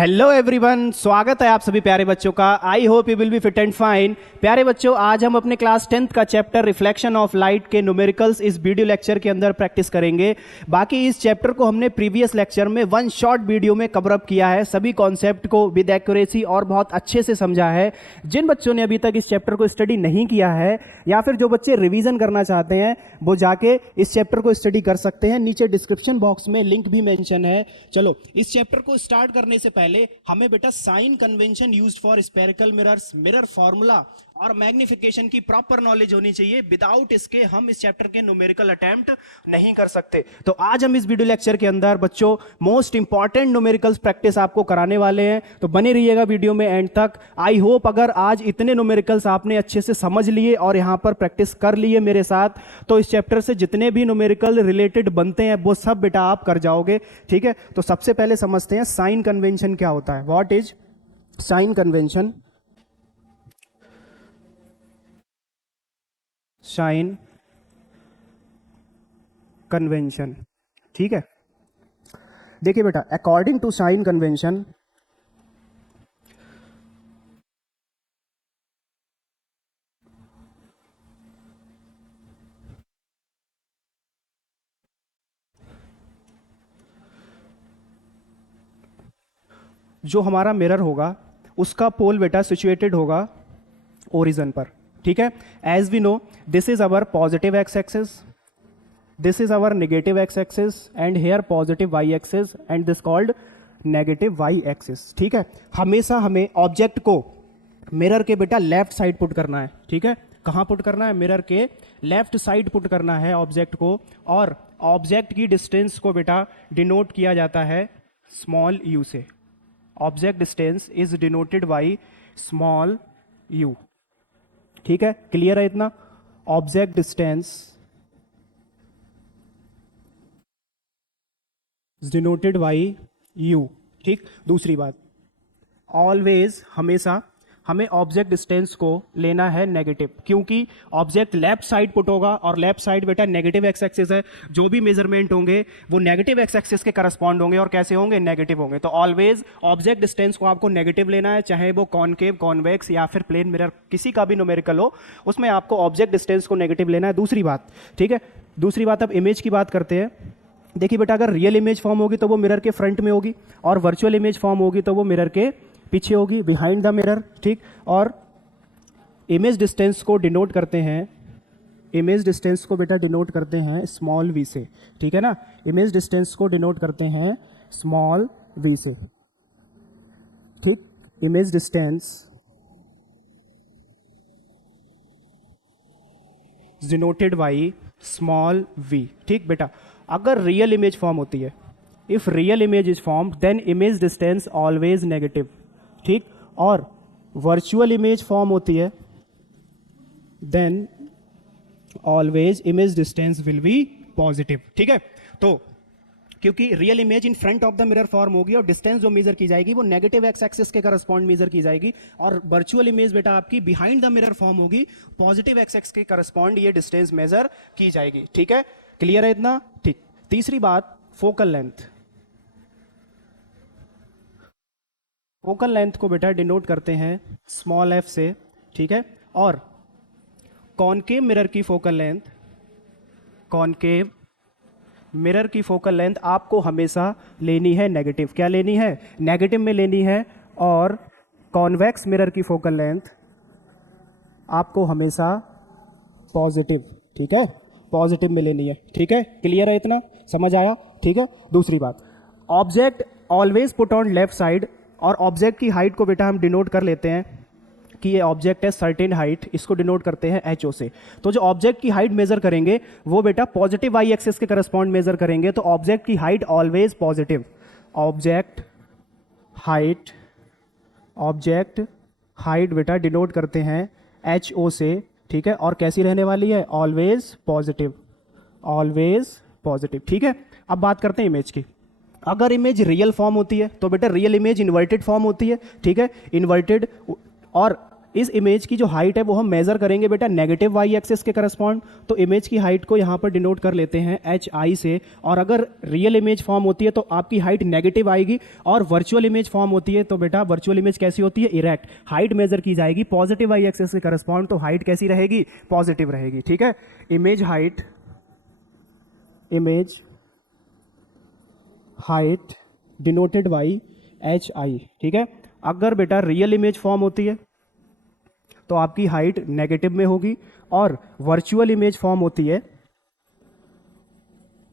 Hello everyone, स्वागत है आप सभी प्यारे बच्चों का। I hope you will be fit and fine. प्यारे बच्चों, आज हम अपने क्लास 10th का चैप्टर रिफ्लेक्शन ऑफ लाइट के न्यूमेरिकल्स इस वीडियो लेक्चर के अंदर प्रैक्टिस करेंगे। बाकी इस चैप्टर को हमने प्रीवियस लेक्चर में वन शॉर्ट वीडियो में कवर अप किया है, सभी कॉन्सेप्ट को विद एक्यूरेसी और बहुत अच्छे से समझा है। जिन बच्चों ने अभी तक इस चैप्टर को स्टडी नहीं किया है या फिर जो बच्चे रिवीजन करना चाहते हैं वो जाके इस चैप्टर को स्टडी कर सकते हैं। नीचे डिस्क्रिप्शन बॉक्स में लिंक भी मेंशन है। चलो, इस चैप्टर को स्टार्ट करने से पहले हमें बेटा sign convention used for spherical mirrors, mirror formula और मैग्निफिकेशन की प्रॉपर नॉलेज होनी चाहिए। विदाउट इसके हम इस चैप्टर के न्यूमेरिकल अटेम्प्ट नहीं कर सकते। तो आज हम इस वीडियो लेक्चर के अंदर बच्चों मोस्ट इंपॉर्टेंट न्यूमेरिकल्स प्रैक्टिस आपको कराने वाले हैं, तो बने रहिएगा वीडियो में एंड तक। आई होप अगर आज इतने न्यूमेरिकल्स आपने अच्छे से समझ लिए और यहां पर प्रैक्टिस कर लिए मेरे साथ, तो इस चैप्टर से जितने भी न्यूमेरिकल रिलेटेड बनते हैं वो सब बेटा आप कर जाओगे। ठीक है, तो सबसे पहले समझते हैं साइन कन्वेंशन क्या होता है। What is sign convention? Sign convention, ठीक है। देखिए बेटा, अकॉर्डिंग टू साइन कन्वेंशन जो हमारा मिरर होगा उसका पोल बेटा सिचुएटेड होगा ओरिजन पर। ठीक है, as we know this is our positive X axis, this is our negative X axis and here positive Y axis and this called negative Y axis. ठीक है, हमेशा हमें ऑब्जेक्ट को मिरर के बेटा लेफ्ट साइड पुट करना है। ठीक है, कहां पुट करना है? मिरर के लेफ्ट साइड पुट करना है ऑब्जेक्ट को, और ऑब्जेक्ट की डिस्टेंस को बेटा डिनोट किया जाता है स्मॉल यू से। Object distance is denoted by small you. ठीक है, क्लियर है इतना? Object distance denoted by you. ठीक, दूसरी बात, ऑलवेज हमेशा हमें ऑब्जेक्ट डिस्टेंस को लेना है नेगेटिव, क्योंकि ऑब्जेक्ट लेफ्ट साइड पुट होगा और लेफ्ट साइड बेटा नेगेटिव एक्स एक्सिस है। जो भी मेजरमेंट होंगे वो नेगेटिव एक्स एक्सिस के करस्पॉन्ड होंगे और कैसे होंगे? नेगेटिव होंगे। तो ऑलवेज ऑब्जेक्ट डिस्टेंस को आपको नेगेटिव लेना है, चाहे वो कॉनकेव, कॉन्वेक्स या फिर प्लेन मिरर किसी का भी न्यूमेरिकल हो, उसमें आपको ऑब्जेक्ट डिस्टेंस को नेगेटिव लेना है। दूसरी बात, ठीक है, दूसरी बात, अब इमेज की बात करते हैं। देखिए बेटा, अगर रियल इमेज फॉर्म होगी तो वो मिरर के फ्रंट में होगी, और वर्चुअल इमेज फॉर्म होगी तो वो मिरर के पीछे होगी, बिहाइंड द मिरर। ठीक, और इमेज डिस्टेंस को डिनोट करते हैं, इमेज डिस्टेंस को बेटा डिनोट करते हैं स्मॉल वी से। ठीक है ना, इमेज डिस्टेंस को डिनोट करते हैं स्मॉल वी से। ठीक, image distance denoted by small v. ठीक बेटा, अगर रियल इमेज फॉर्म होती है, if real image is formed then image distance always negative. ठीक, और वर्चुअल इमेज फॉर्म होती है then always image distance will be positive. ठीक है, तो क्योंकि real image in front of the mirror form होगी और डिस्टेंस जो मेजर की जाएगी वो नेगेटिव एक्स एक्सिस के करस्पॉन्ड मेजर की जाएगी, और वर्चुअल इमेज बेटा आपकी बिहाइंड द मिरर फॉर्म होगी, पॉजिटिव एक्स एक्सिस के करस्पॉन्ड ये डिस्टेंस मेजर की जाएगी। ठीक है, क्लियर है इतना? ठीक, तीसरी बात, फोकल लेंथ। फोकल लेंथ को बेटा डिनोट करते हैं स्मॉल एफ से। ठीक है, और कॉनकेव मिरर की फोकल लेंथ, कॉनकेव मिरर की फोकल लेंथ आपको हमेशा लेनी है नेगेटिव। क्या लेनी है? नेगेटिव में लेनी है। और कॉन्वेक्स मिरर की फोकल लेंथ आपको हमेशा पॉजिटिव, ठीक है, पॉजिटिव में लेनी है। ठीक है, क्लियर है इतना? समझ आया? ठीक है, दूसरी बात, object always put on left side, और ऑब्जेक्ट की हाइट को बेटा हम डिनोट कर लेते हैं कि ये ऑब्जेक्ट है सर्टेन हाइट, इसको डिनोट करते हैं एच ओ से। तो जो ऑब्जेक्ट की हाइट मेजर करेंगे वो बेटा पॉजिटिव वाई एक्सिस के करस्पॉन्ड मेजर करेंगे, तो ऑब्जेक्ट की height always positive. Object height, object height बेटा डिनोट करते हैं एच ओ से। ठीक है, और कैसी रहने वाली है? Always positive, always positive. ठीक है, अब बात करते हैं इमेज की। अगर इमेज रियल फॉर्म होती है तो बेटा रियल इमेज इन्वर्टेड फॉर्म होती है। ठीक है, इन्वर्टेड, और इस इमेज की जो हाइट है वो हम मेजर करेंगे बेटा नेगेटिव वाई एक्सिस के करस्पॉन्ड, तो इमेज की हाइट को यहाँ पर डिनोट कर लेते हैं एच आई से। और अगर रियल इमेज फॉर्म होती है तो आपकी हाइट नेगेटिव आएगी, और वर्चुअल इमेज फॉर्म होती है तो बेटा वर्चुअल इमेज कैसी होती है, इरेक्ट। हाइट मेजर की जाएगी पॉजिटिव वाई एक्सिस के करस्पॉन्ड, तो हाइट कैसी रहेगी, पॉजिटिव रहेगी। ठीक है, image height denoted by H I. ठीक है, अगर बेटा रियल इमेज फॉर्म होती है तो आपकी हाइट नेगेटिव में होगी, और वर्चुअल इमेज फॉर्म होती है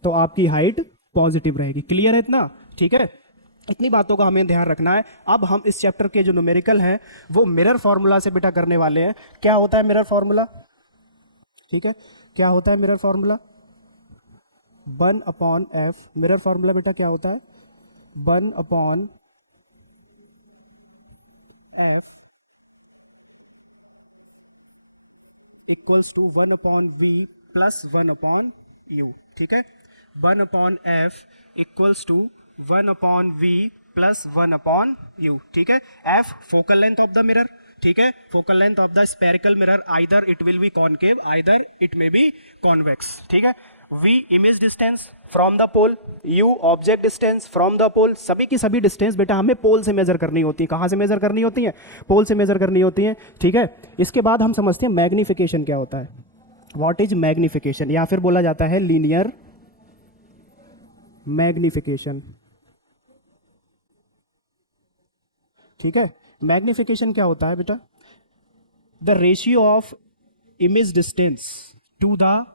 तो आपकी हाइट पॉजिटिव रहेगी। क्लियर है इतना? ठीक है, इतनी बातों का हमें ध्यान रखना है। अब हम इस चैप्टर के जो न्यूमेरिकल हैं वो मिरर फॉर्मूला से बेटा करने वाले हैं। क्या होता है मिरर फॉर्मूला? ठीक है, क्या होता है mirror formula? 1/f। Mirror formula बेटा क्या होता है? 1/f equals to 1/v plus 1/u। ठीक है, 1/f equals to 1/v plus 1/u। ठीक है, f focal length of the mirror. ठीक है, focal length of the spherical mirror, either it will be concave either it may be convex. ठीक है, v image distance from the pole, u object distance from the pole. सभी की सभी distance बेटा हमें पोल से मेजर करनी होती है। कहां से मेजर करनी होती है? पोल से मेजर करनी होती है। ठीक है, इसके बाद हम समझते हैं मैग्निफिकेशन क्या होता है। व्हाट इज मैग्निफिकेशन, या फिर बोला जाता है लीनियर मैग्निफिकेशन। ठीक है, मैग्निफिकेशन क्या होता है बेटा? The ratio of image distance to the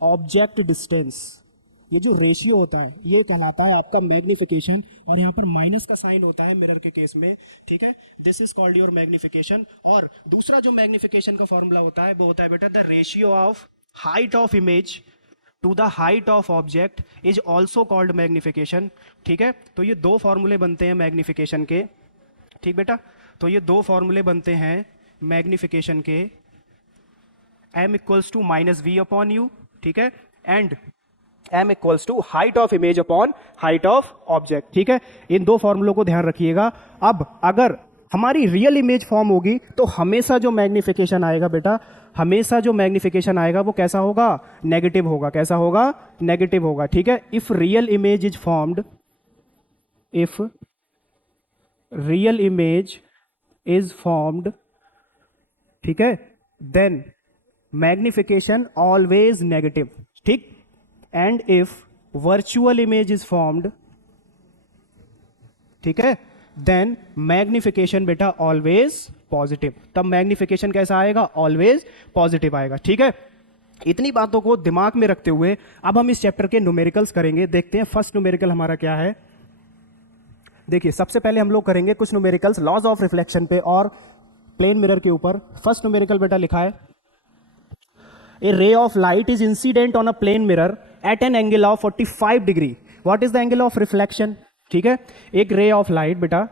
object distance. ये जो रेशियो होता है ये कहलाता है आपका मैग्निफिकेशन, और यहाँ पर माइनस का साइन होता है मिरर के केस में। ठीक है, this is called your magnification. और दूसरा जो मैग्निफिकेशन का फॉर्मूला होता है वो होता है बेटा the ratio of height of image to the height of object is also called magnification. ठीक है, तो ये दो फॉर्मूले बनते हैं मैग्निफिकेशन के। ठीक बेटा, तो ये दो फॉर्मूले बनते हैं मैग्निफिकेशन के, m equals to minus v upon u. ठीक है, and m equals to height of image upon height of object. ठीक है, इन दो फॉर्मूलों को ध्यान रखिएगा। अब अगर हमारी रियल इमेज फॉर्म होगी तो हमेशा जो मैग्निफिकेशन आएगा बेटा, हमेशा जो मैग्निफिकेशन आएगा वो कैसा होगा? नेगेटिव होगा। कैसा होगा? नेगेटिव होगा। ठीक है, if real image is formed, if real image is formed, ठीक है, देन मैग्निफिकेशन ऑलवेज नेगेटिव। ठीक, and if virtual image is formed, ठीक है, देन मैग्निफिकेशन बेटा ऑलवेज पॉजिटिव। तब मैग्निफिकेशन कैसा आएगा? ऑलवेज पॉजिटिव आएगा। ठीक है, इतनी बातों को दिमाग में रखते हुए अब हम इस चैप्टर के न्यूमेरिकल्स करेंगे। देखते हैं फर्स्ट न्यूमेरिकल हमारा क्या है। देखिए, सबसे पहले हम लोग करेंगे कुछ न्यूमेरिकल्स लॉज ऑफ रिफ्लेक्शन पे और प्लेन मिरर के ऊपर। फर्स्ट न्यूमेरिकल बेटा लिखा है, a ray of light is incident on a plane mirror at an angle of 45 degree. What is the angle of reflection? ठीक है, एक रे ऑफ लाइट बेटा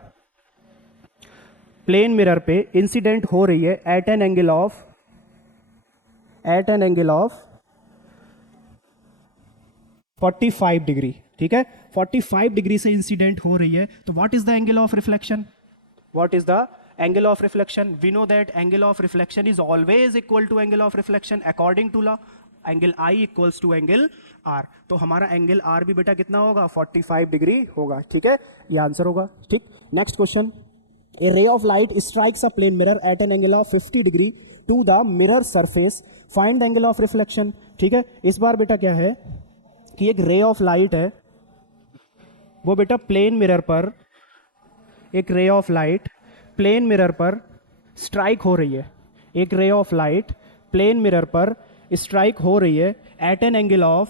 प्लेन मिरर पे इंसिडेंट हो रही है at an angle of 45 degree. ठीक है, 45 डिग्री से इंसिडेंट हो रही है, तो what is the angle of reflection? What is the angle of reflection? We know that angle of reflection is always equal to angle of reflection according to law, angle I equals to angle R। तो हमारा angle R भी बेटा कितना होगा? 45 degree होगा। ठीक है, ये आंसर होगा। ठीक, next question, a ray of light strikes a plane mirror at an angle of 50 degree to the mirror surface, find the angle of reflection. ठीक है, इस बार बेटा क्या है कि एक रे ऑफ लाइट है, वो बेटा प्लेन मिरर पर, एक ray of light plane mirror पर स्ट्राइक हो रही है। एक ray of light plane mirror पर स्ट्राइक हो रही है at an angle of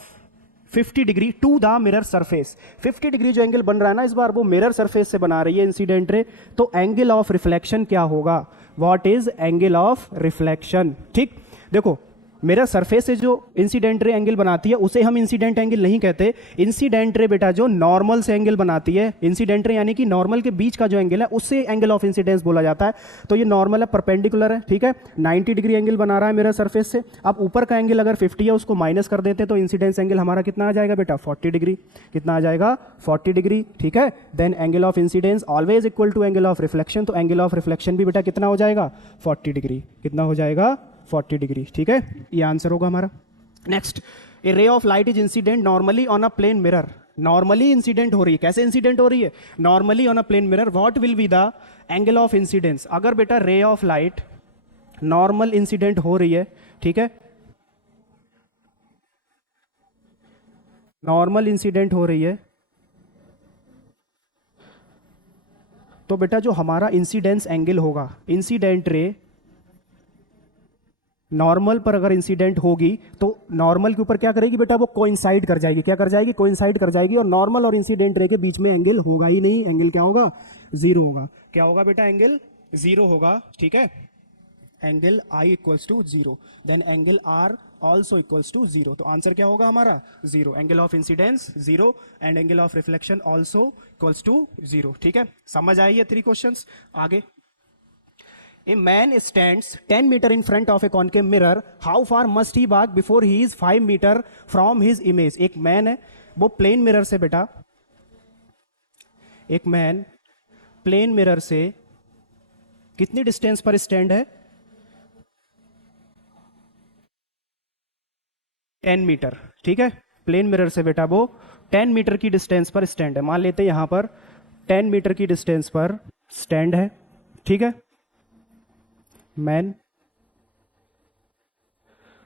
50 degree to the mirror surface. 50 degree जो एंगल बन रहा है ना इस बार, वो मिरर सरफेस से बना रही है इंसिडेंट रे। तो एंगल ऑफ रिफ्लेक्शन क्या होगा? What is angle of reflection? ठीक, देखो मिरर सरफेस से जो इंसिडेंट रे एंगल बनाती है उसे हम इंसिडेंट एंगल नहीं कहते। इंसिडेंट रे बेटा जो नॉर्मल से एंगल बनाती है, इंसिडेंट रे यानी कि नॉर्मल के बीच का जो एंगल है उससे एंगल ऑफ इंसिडेंस बोला जाता है। तो ये नॉर्मल है, परपेंडिकुलर है, ठीक है, 90 डिग्री एंगल बना रहा है मिरर सरफेस से। अब ऊपर का एंगल अगर 50 है उसको माइनस कर देते हैं तो इंसिडेंस एंगल हमारा कितना आ जाएगा बेटा, 40 डिग्री। कितना आ जाएगा, 40 डिग्री, ठीक है। Then angle of incidence always equal to angle of reflection, तो एंगल ऑफ रिफ्लेक्शन भी बेटा कितना हो जाएगा, 40 डिग्री। कितना हो जाएगा, 40 डिग्री, ठीक है। ये आंसर होगा हमारा। Next, a ray of light is incident normally on a plane mirror. Normally incident हो रही है, कैसे इंसिडेंट हो रही है, normally on a plane mirror, what will be the angle of incidence. अगर बेटा रे ऑफ लाइट नॉर्मल इंसिडेंट हो रही है, ठीक है, नॉर्मल इंसिडेंट हो रही है, तो बेटा जो हमारा इंसिडेंस एंगल होगा, इंसिडेंट रे नॉर्मल पर अगर इंसिडेंट होगी तो नॉर्मल के ऊपर क्या करेगी बेटा, वो कोइंसाइड कर जाएगी। क्या कर जाएगी, कोइंसाइड कर जाएगी, और नॉर्मल और इंसिडेंट रे के बीच में एंगल होगा ही नहीं। एंगल क्या होगा, जीरो होगा। क्या होगा बेटा, एंगल जीरो होगा, ठीक है। Angle i equals to zero, then angle r also equals to zero. तो आंसर क्या होगा हमारा, zero. Angle of incidence zero and angle of reflection also equals to zero, ठीक है। समझ आई है 3 क्वेश्चंस। आगे, A man stands 10 meter in front of a concave mirror. How far must he walk before he is 5 meter from his image? एक man है, वो plane mirror से बेटा, एक मैन प्लेन मिरर से कितनी डिस्टेंस पर स्टैंड है, 10 मीटर, ठीक है। प्लेन मिरर से बेटा वो 10 मीटर की डिस्टेंस पर स्टैंड है। मान लेते हैं यहां पर 10 मीटर की डिस्टेंस पर स्टैंड है, ठीक है, मैन,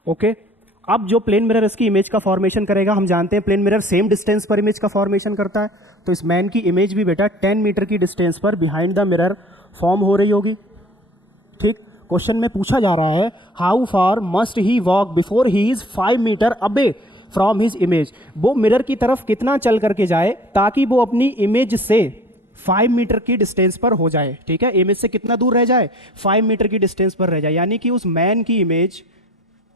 ओके। अब जो प्लेन मिरर इसकी इमेज का फॉर्मेशन करेगा, हम जानते हैं प्लेन मिरर सेम डिस्टेंस पर इमेज का फॉर्मेशन करता है, तो इस मैन की इमेज भी बेटा 10 मीटर की डिस्टेंस पर बिहाइंड द मिरर फॉर्म हो रही होगी, ठीक। क्वेश्चन में पूछा जा रहा है how far must he walk before he is 5 metre away from his image. वो मिरर की तरफ कितना चल करके जाए ताकि वो अपनी इमेज से 5 मीटर की डिस्टेंस पर हो जाए, ठीक है। इमेज से कितना दूर रह जाए, 5 मीटर की डिस्टेंस पर रह जाए, यानी कि उस मैन की इमेज,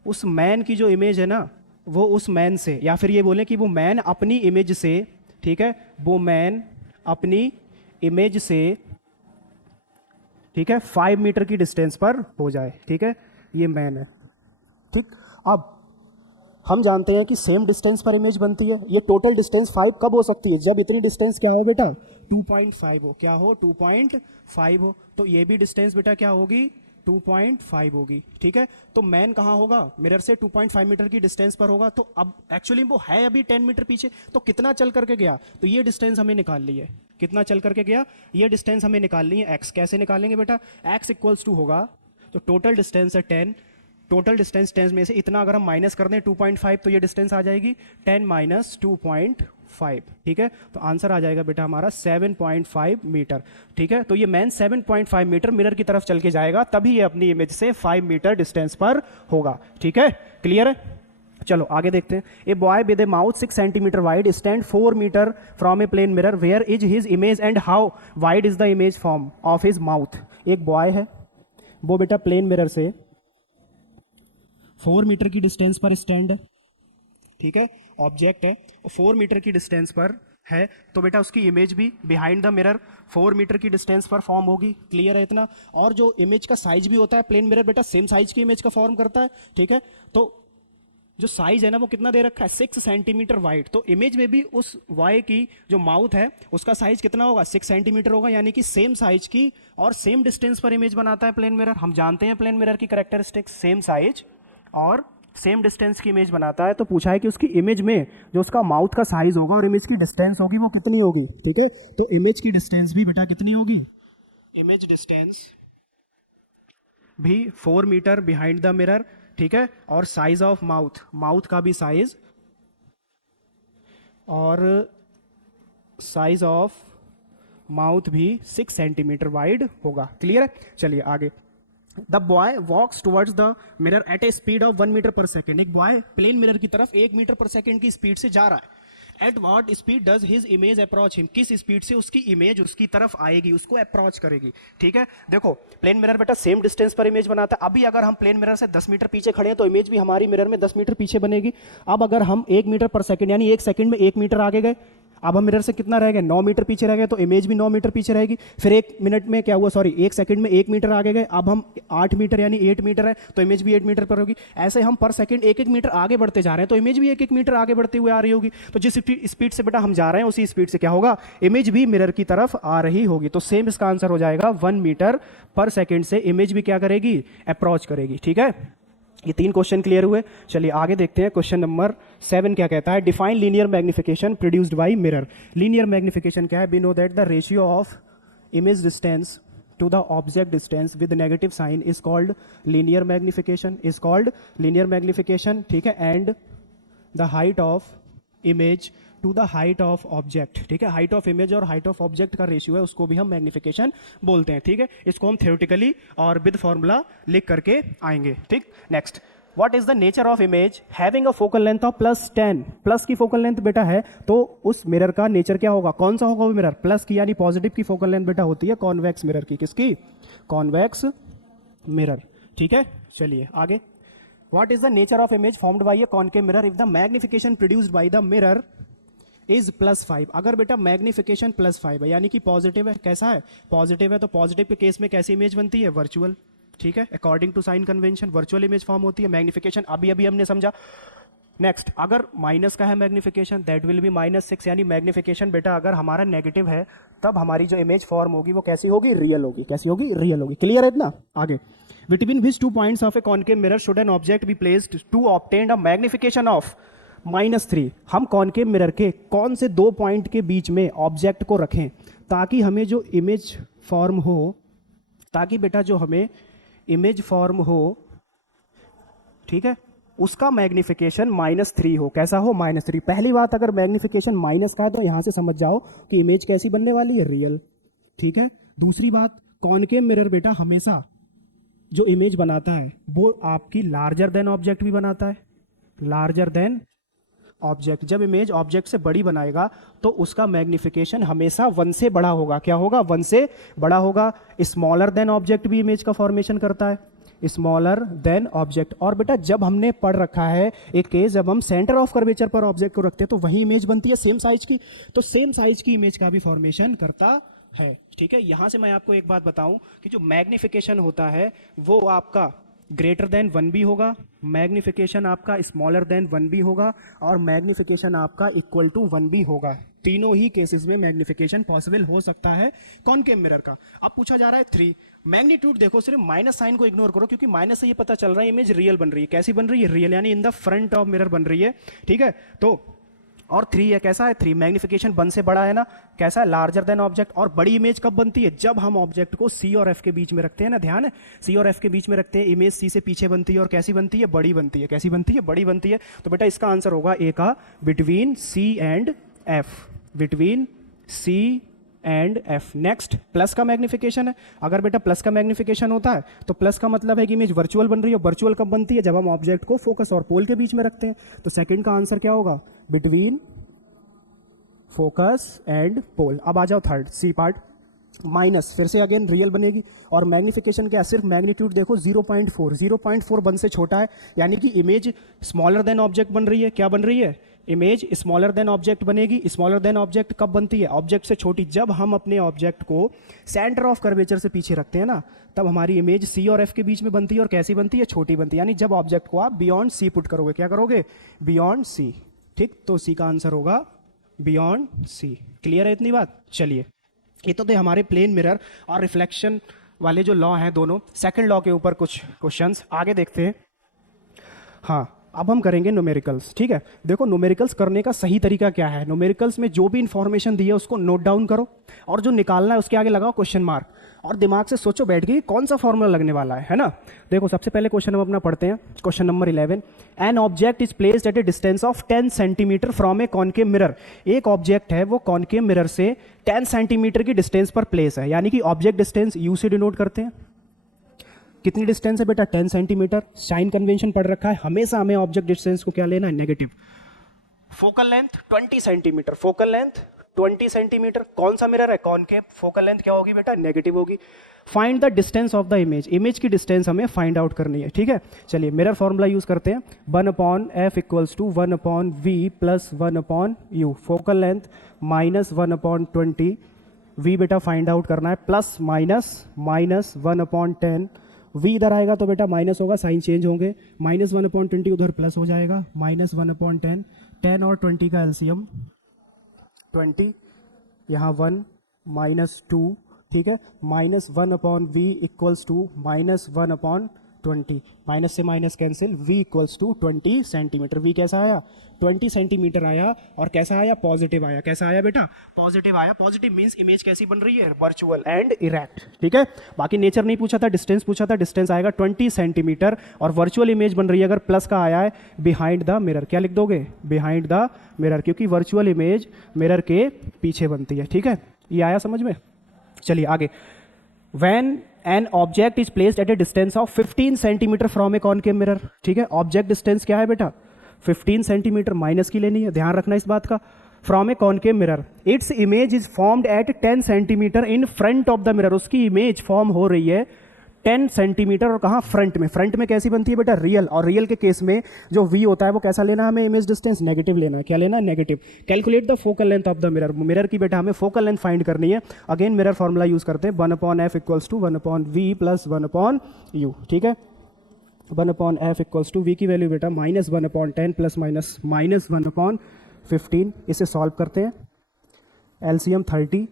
उस मैन की जो इमेज है ना, वो उस मैन से, या फिर ये बोले कि वो मैन अपनी इमेज से, ठीक है, वो मैन अपनी इमेज से, ठीक है, 5 मीटर की डिस्टेंस पर हो जाए, ठीक है। ये मैन है, ठीक। अब हम जानते हैं कि सेम डिस्टेंस पर इमेज बनती है। ये टोटल डिस्टेंस 5 कब हो सकती है, जब इतनी डिस्टेंस क्या हो बेटा, 2.5 हो। क्या हो, 2.5 हो। तो ये भी डिस्टेंस बेटा क्या होगी, 2.5 होगी, ठीक है। तो मैन कहाँ होगा, मिरर से 2.5 मीटर की डिस्टेंस पर होगा। तो अब एक्चुअली वो है अभी 10 मीटर पीछे, तो कितना चल करके गया, तो ये डिस्टेंस हमें निकाल ली है। कितना चल करके गया, ये डिस्टेंस हमें निकालनी है। एक्स कैसे निकालेंगे बेटा, एक्स इक्वल्स टू होगा, तो टोटल डिस्टेंस है 10, टोटल डिस्टेंस 10 में से इतना अगर हम माइनस कर दें 2.5, तो ये डिस्टेंस आ जाएगी 10 माइनस 2.5, ठीक है। तो आंसर आ जाएगा बेटा हमारा 7.5 मीटर, ठीक है। तो ये मैन 7.5 मीटर मिरर की तरफ चल के जाएगा, तभी ये अपनी इमेज से 5 मीटर डिस्टेंस पर होगा, ठीक है। क्लियर है, चलो आगे देखते हैं। A boy with a mouth 6 centimetre wide stand 4 metre from a plane mirror, where is his image and how wide is the image form of his mouth. एक बॉय है, वो बेटा प्लेन मिरर से 4 मीटर की distance पर stand है, ठीक है, ऑब्जेक्ट है, 4 मीटर की डिस्टेंस पर है, तो बेटा उसकी इमेज भी बिहाइंड द मिरर 4 मीटर की डिस्टेंस पर फॉर्म होगी। क्लियर है इतना। और जो इमेज का साइज भी होता है, प्लेन मिरर बेटा सेम साइज की इमेज का फॉर्म करता है, ठीक है। तो जो साइज है ना वो कितना दे रखा है, 6 सेंटीमीटर वाइड। तो इमेज में भी उस वाई की जो माउथ है उसका साइज कितना होगा, 6 सेंटीमीटर होगा, यानी कि सेम साइज की और सेम डिस्टेंस पर इमेज बनाता है प्लेन मिरर। हम जानते हैं प्लेन मिरर की कैरेक्टरिस्टिक्स, सेम साइज और सेम डिस्टेंस की इमेज बनाता है। तो पूछा है कि उसकी इमेज में जो उसका माउथ का साइज होगा और इमेज की डिस्टेंस होगी वो कितनी होगी, ठीक है। तो इमेज की डिस्टेंस भी बेटा कितनी होगी, इमेज डिस्टेंस भी 4 मीटर बिहाइंड द मिरर, ठीक है। और साइज ऑफ माउथ, माउथ का भी साइज और साइज ऑफ माउथ भी 6 सेंटीमीटर वाइड होगा। क्लियर है, चलिए आगे। The boy walks towards the mirror at a speed of 1 metre per second. एक बॉय प्लेन मिरर की तरफ 1 मीटर पर सेकेंड की स्पीड से जा रहा है। At what speed does his image approach him, किस स्पीड से उसकी इमेज उसकी तरफ आएगी, उसको अप्रोच करेगी। ठीक है, देखो प्लेन मिरर बेटा सेम डिस्टेंस पर इमेज बनाता है। अभी अगर हम प्लेन मिरर से 10 मीटर पीछे खड़े हैं तो इमेज भी हमारी मिरर में 10 मीटर पीछे बनेगी। अब अगर हम 1 मीटर पर सेकंड यानी 1 सेकंड में 1 मीटर आगे गए, अब हम मिरर से कितना रह गए, 9 मीटर पीछे रह गए, तो इमेज भी 9 मीटर पीछे रहेगी। फिर 1 मिनट में क्या हुआ, सॉरी 1 सेकंड में 1 मीटर आगे गए, अब हम 8 मीटर यानी 8 मीटर है तो इमेज भी 8 मीटर पर होगी। ऐसे हम पर सेकंड 1-1 मीटर आगे बढ़ते जा रहे हैं तो इमेज भी 1-1 मीटर आगे बढ़ते हुए आ रही होगी। तो जिस स्पीड से बेटा हम जा रहे हैं उसी स्पीड से क्या होगा, इमेज भी मिरर की तरफ आ रही होगी। तो सेम इसका आंसर हो जाएगा 1 मीटर पर सेकंड से इमेज भी क्या करेगी, अप्रोच करेगी। ठीक है, ये 3 क्वेश्चन क्लियर हुए। चलिए आगे देखते हैं। क्वेश्चन नंबर 7 क्या कहता है, define linear magnification produced by mirror. Linear magnification क्या है, we know that the ratio of image distance to the object distance with negative sign is called linear magnification, is called linear magnification. ठीक है, and the height of image to the height of object. ठीक है, height of image और height of object का ratio है, उसको भी हम मैग्निफिकेशन बोलते हैं। ठीक है, इसको हम थ्योरेटिकली और विद फॉर्मूला लिख करके आएंगे। ठीक, next, what is the nature of image having a focal length of +10, plus की फोकल लेंथ बेटा है तो उस मिरर का नेचर क्या होगा, कौन सा होगा वो मिरर, प्लस की यानी पॉजिटिव की फोकल लेंथ बेटा होती है कॉन्वेक्स मिरर की, किसकी, कॉन्वेक्स मिरर। ठीक है, चलिए आगे। What is the nature of image formed by a concave mirror if the magnification produced by the mirror is +5। अगर बेटा मैग्निफिकेशन +5 है यानी कि पॉजिटिव है, कैसा है, पॉजिटिव है, तो पॉजिटिव के केस में कैसी इमेज बनती है, वर्चुअल। ठीक है, according to sign convention virtual image form होती है। मैग्निफिकेशन अभी अभी हमने समझा। नेक्स्ट, अगर माइनस का है मैग्निफिकेशन दैट विल बी -6, यानी मैग्निफिकेशन बेटा अगर हमारा नेगेटिव है तब हमारी जो इमेज फॉर्म होगी वो कैसी होगी, रियल होगी। कैसी होगी, रियल होगी। क्लियर है इतना? आगे, between which 2 points of a concave mirror should an object be placed to obtain a magnification of -3। हम कॉनकेव मिरर के कौन से 2 पॉइंट के बीच में ऑब्जेक्ट को रखें ताकि हमें जो इमेज फॉर्म हो, ताकि बेटा जो हमें इमेज फॉर्म हो, ठीक है, उसका मैग्निफिकेशन -3 हो। कैसा हो, -3। पहली बात, अगर मैग्निफिकेशन माइनस का है तो यहां से समझ जाओ कि इमेज कैसी बनने वाली है, रियल। ठीक है, दूसरी बात, कॉनकेव मिरर बेटा हमेशा जो इमेज बनाता है वो आपकी लार्जर देन ऑब्जेक्ट भी बनाता है, लार्जर देन ऑब्जेक्ट। जब इमेज ऑब्जेक्ट से बड़ी बनाएगा तो उसका मैग्निफिकेशन हमेशा 1 से बड़ा होगा। क्या होगा, 1 से बड़ा होगा। स्मॉलर देन ऑब्जेक्ट भी इमेज का फॉर्मेशन करता है, स्मॉलर देन ऑब्जेक्ट। और बेटा जब हमने पढ़ रखा है एक केस, जब हम सेंटर ऑफ कर्वेचर पर ऑब्जेक्ट को रखते हैं तो वही इमेज बनती है सेम साइज की, तो सेम साइज की इमेज का भी फॉर्मेशन करता है। ठीक है, यहां से मैं आपको एक बात बताऊं कि जो मैग्निफिकेशन होता है वो आपका ग्रेटर देन 1 भी होगा, मैग्निफिकेशन आपका स्मॉलर देन 1 भी होगा, और मैग्निफिकेशन आपका इक्वल टू 1 भी होगा। तीनों ही केसेस में मैग्निफिकेशन पॉसिबल हो सकता है कॉनकेव मिरर का। अब पूछा जा रहा है 3 मैग्नीट्यूड। देखो सिर्फ माइनस साइन को इग्नोर करो, क्योंकि माइनस से ये पता चल रहा है इमेज रियल बन रही है। कैसी बन रही है, रियल, यानी in the front of mirror बन रही है। ठीक है, तो और 3 है, कैसा है, 3 मैग्निफिकेशन 1 से बड़ा है ना, कैसा है, लार्जर देन ऑब्जेक्ट। और बड़ी इमेज कब बनती है, जब हम ऑब्जेक्ट को C और F के बीच में रखते हैं ना, ध्यान है, C और F के बीच में रखते हैं, इमेज C से पीछे बनती है और कैसी बनती है, बड़ी बनती है। कैसी बनती है, बड़ी बनती है। तो बेटा इसका आंसर होगा ए का, between C and F, between C and F। Next, plus का मैग्निफिकेशन है। अगर बेटा प्लस का मैग्निफिकेशन होता है तो प्लस का मतलब है कि इमेज वर्चुअल बन रही है। वर्चुअल कब बनती है, जब हम ऑब्जेक्ट को फोकस और पोल के बीच में रखते हैं। तो सेकंड का आंसर क्या होगा, बिटवीन फोकस एंड पोल। अब आ जाओ थर्ड, सी पार्ट, माइनस, फिर से अगेन रियल बनेगी। और मैग्निफिकेशन क्या, सिर्फ मैग्नीट्यूड देखो 0.4, 0.4 1 से छोटा है, यानी कि इमेज स्मॉलर देन ऑब्जेक्ट बन रही है। क्या बन रही है, इमेज स्मॉलर देन ऑब्जेक्ट बनेगी। स्मॉलर देन ऑब्जेक्ट कब बनती है, ऑब्जेक्ट से छोटी। जब हम अपने ऑब्जेक्ट को सेंटर ऑफ कर्वेचर से पीछे रखते हैं ना, तब हमारी इमेज C और F के बीच में बनती है। और कैसी बनती है, छोटी बनती है। यानी जब ऑब्जेक्ट को आप बियॉन्ड C पुट करोगे, क्या करोगे, बियॉन्ड C। ठीक, तो C का आंसर होगा बियॉन्ड C। क्लियर है इतनी बात? चलिए, ये तो थे हमारे प्लेन मिरर और रिफ्लेक्शन वाले जो लॉ हैं दोनों। सेकंड लॉ के ऊपर कुछ क्वेश्चंस आगे देखते हैं। हाँ, अब हम करेंगे न्यूमेरिकल्स। ठीक है, देखो न्यूमेरिकल्स करने का सही तरीका क्या है। न्यूमेरिकल्स में जो भी इंफॉर्मेशन दी है उसको नोट डाउन करो, और जो निकालना है उसके आगे लगाओ क्वेश्चन मार्क, और दिमाग से सोचो बैठ के कौन सा फॉर्मूला लगने वाला है ना। देखो सबसे पहले क्वेश्चन हम अपना पढ़ते हैं, question number 11। An object is placed at A distance of 10 centimetre from A concave mirror. एक ऑब्जेक्ट है वो कॉनकेव मिरर से 10 सेंटीमीटर की डिस्टेंस पर प्लेस है, यानी कि ऑब्जेक्ट डिस्टेंस यू से डिनोट करते हैं। कितनी डिस्टेंस है बेटा, 10 सेंटीमीटर। साइन कन्वेंशन पढ़ रखा है, हमेशा हमें ऑब्जेक्ट डिस्टेंस को क्या लेना है, negative. Focal length 20 centimetre, focal length 20 centimetre. कौन सा मिरर है? कॉनकेव। फोकल लेंथ क्या होगी बेटा? नेगेटिव होगी। Find the distance of the image, image की डिस्टेंस हमें फाइंड आउट करनी है, ठीक है। चलिए मिरर फॉर्मूला यूज करते हैं, 1/f equals to 1/v plus 1/u। Focal length -1/20, v बेटा फाइंड आउट करना है, प्लस माइनस 1/10। v इधर आएगा तो बेटा माइनस होगा, साइन चेंज होंगे, -1/20 उधर प्लस हो जाएगा, -1/10। 10 और 20 का एलसीएम 20, यहाँ 1 -2, ठीक है। -1/v इक्वल्स टू -1/20, माइनस से minus cancel, v equals to 20 centimetre. v कैसा आया? 20 सेंटीमीटर आया। और कैसा आया? पॉजिटिव आया। कैसा आया बेटा? पॉजिटिव आया। पॉजिटिव मींस इमेज कैसी बन रही है? वर्चुअल एंड इरेक्ट, ठीक है। बाकी नेचर नहीं पूछा था, डिस्टेंस पूछा था। डिस्टेंस आएगा 20 सेंटीमीटर और वर्चुअल इमेज बन रही है, अगर प्लस का आया है, बिहाइंड द मिरर। क्या लिख दोगे? बिहाइंड द मिरर, क्योंकि वर्चुअल इमेज मिरर के पीछे बनती है, ठीक है। ये आया समझ में? चलिए आगे। When an object is placed at a distance of 15 centimetre from A concave mirror, ठीक है। ऑब्जेक्ट डिस्टेंस क्या है बेटा? 15 सेंटीमीटर, माइनस की लेनी है, ध्यान रखना इस बात का। From A concave mirror, its image is formed at 10 centimetre in front of the mirror. उसकी इमेज फॉर्म हो रही है 10 सेंटीमीटर, और कहाँ? फ्रंट में। फ्रंट में कैसी बनती है बेटा? रियल। और रियल के केस में जो v होता है वो कैसा लेना है हमें? इमेज डिस्टेंस नेगेटिव लेना है। क्या लेना है? Negative. Calculate the focal length of the mirror, mirror की बेटा हमें फोकल लेंथ फाइंड करनी है। अगेन मिरर फॉर्मूला यूज करते हैं, 1/f equals to 1/v plus 1/u, ठीक है। 1/f इक्वल्स टू v की वैल्यू बेटा -1/10 प्लस माइनस -1/15। इसे सॉल्व करते हैं, एलसीएम 30,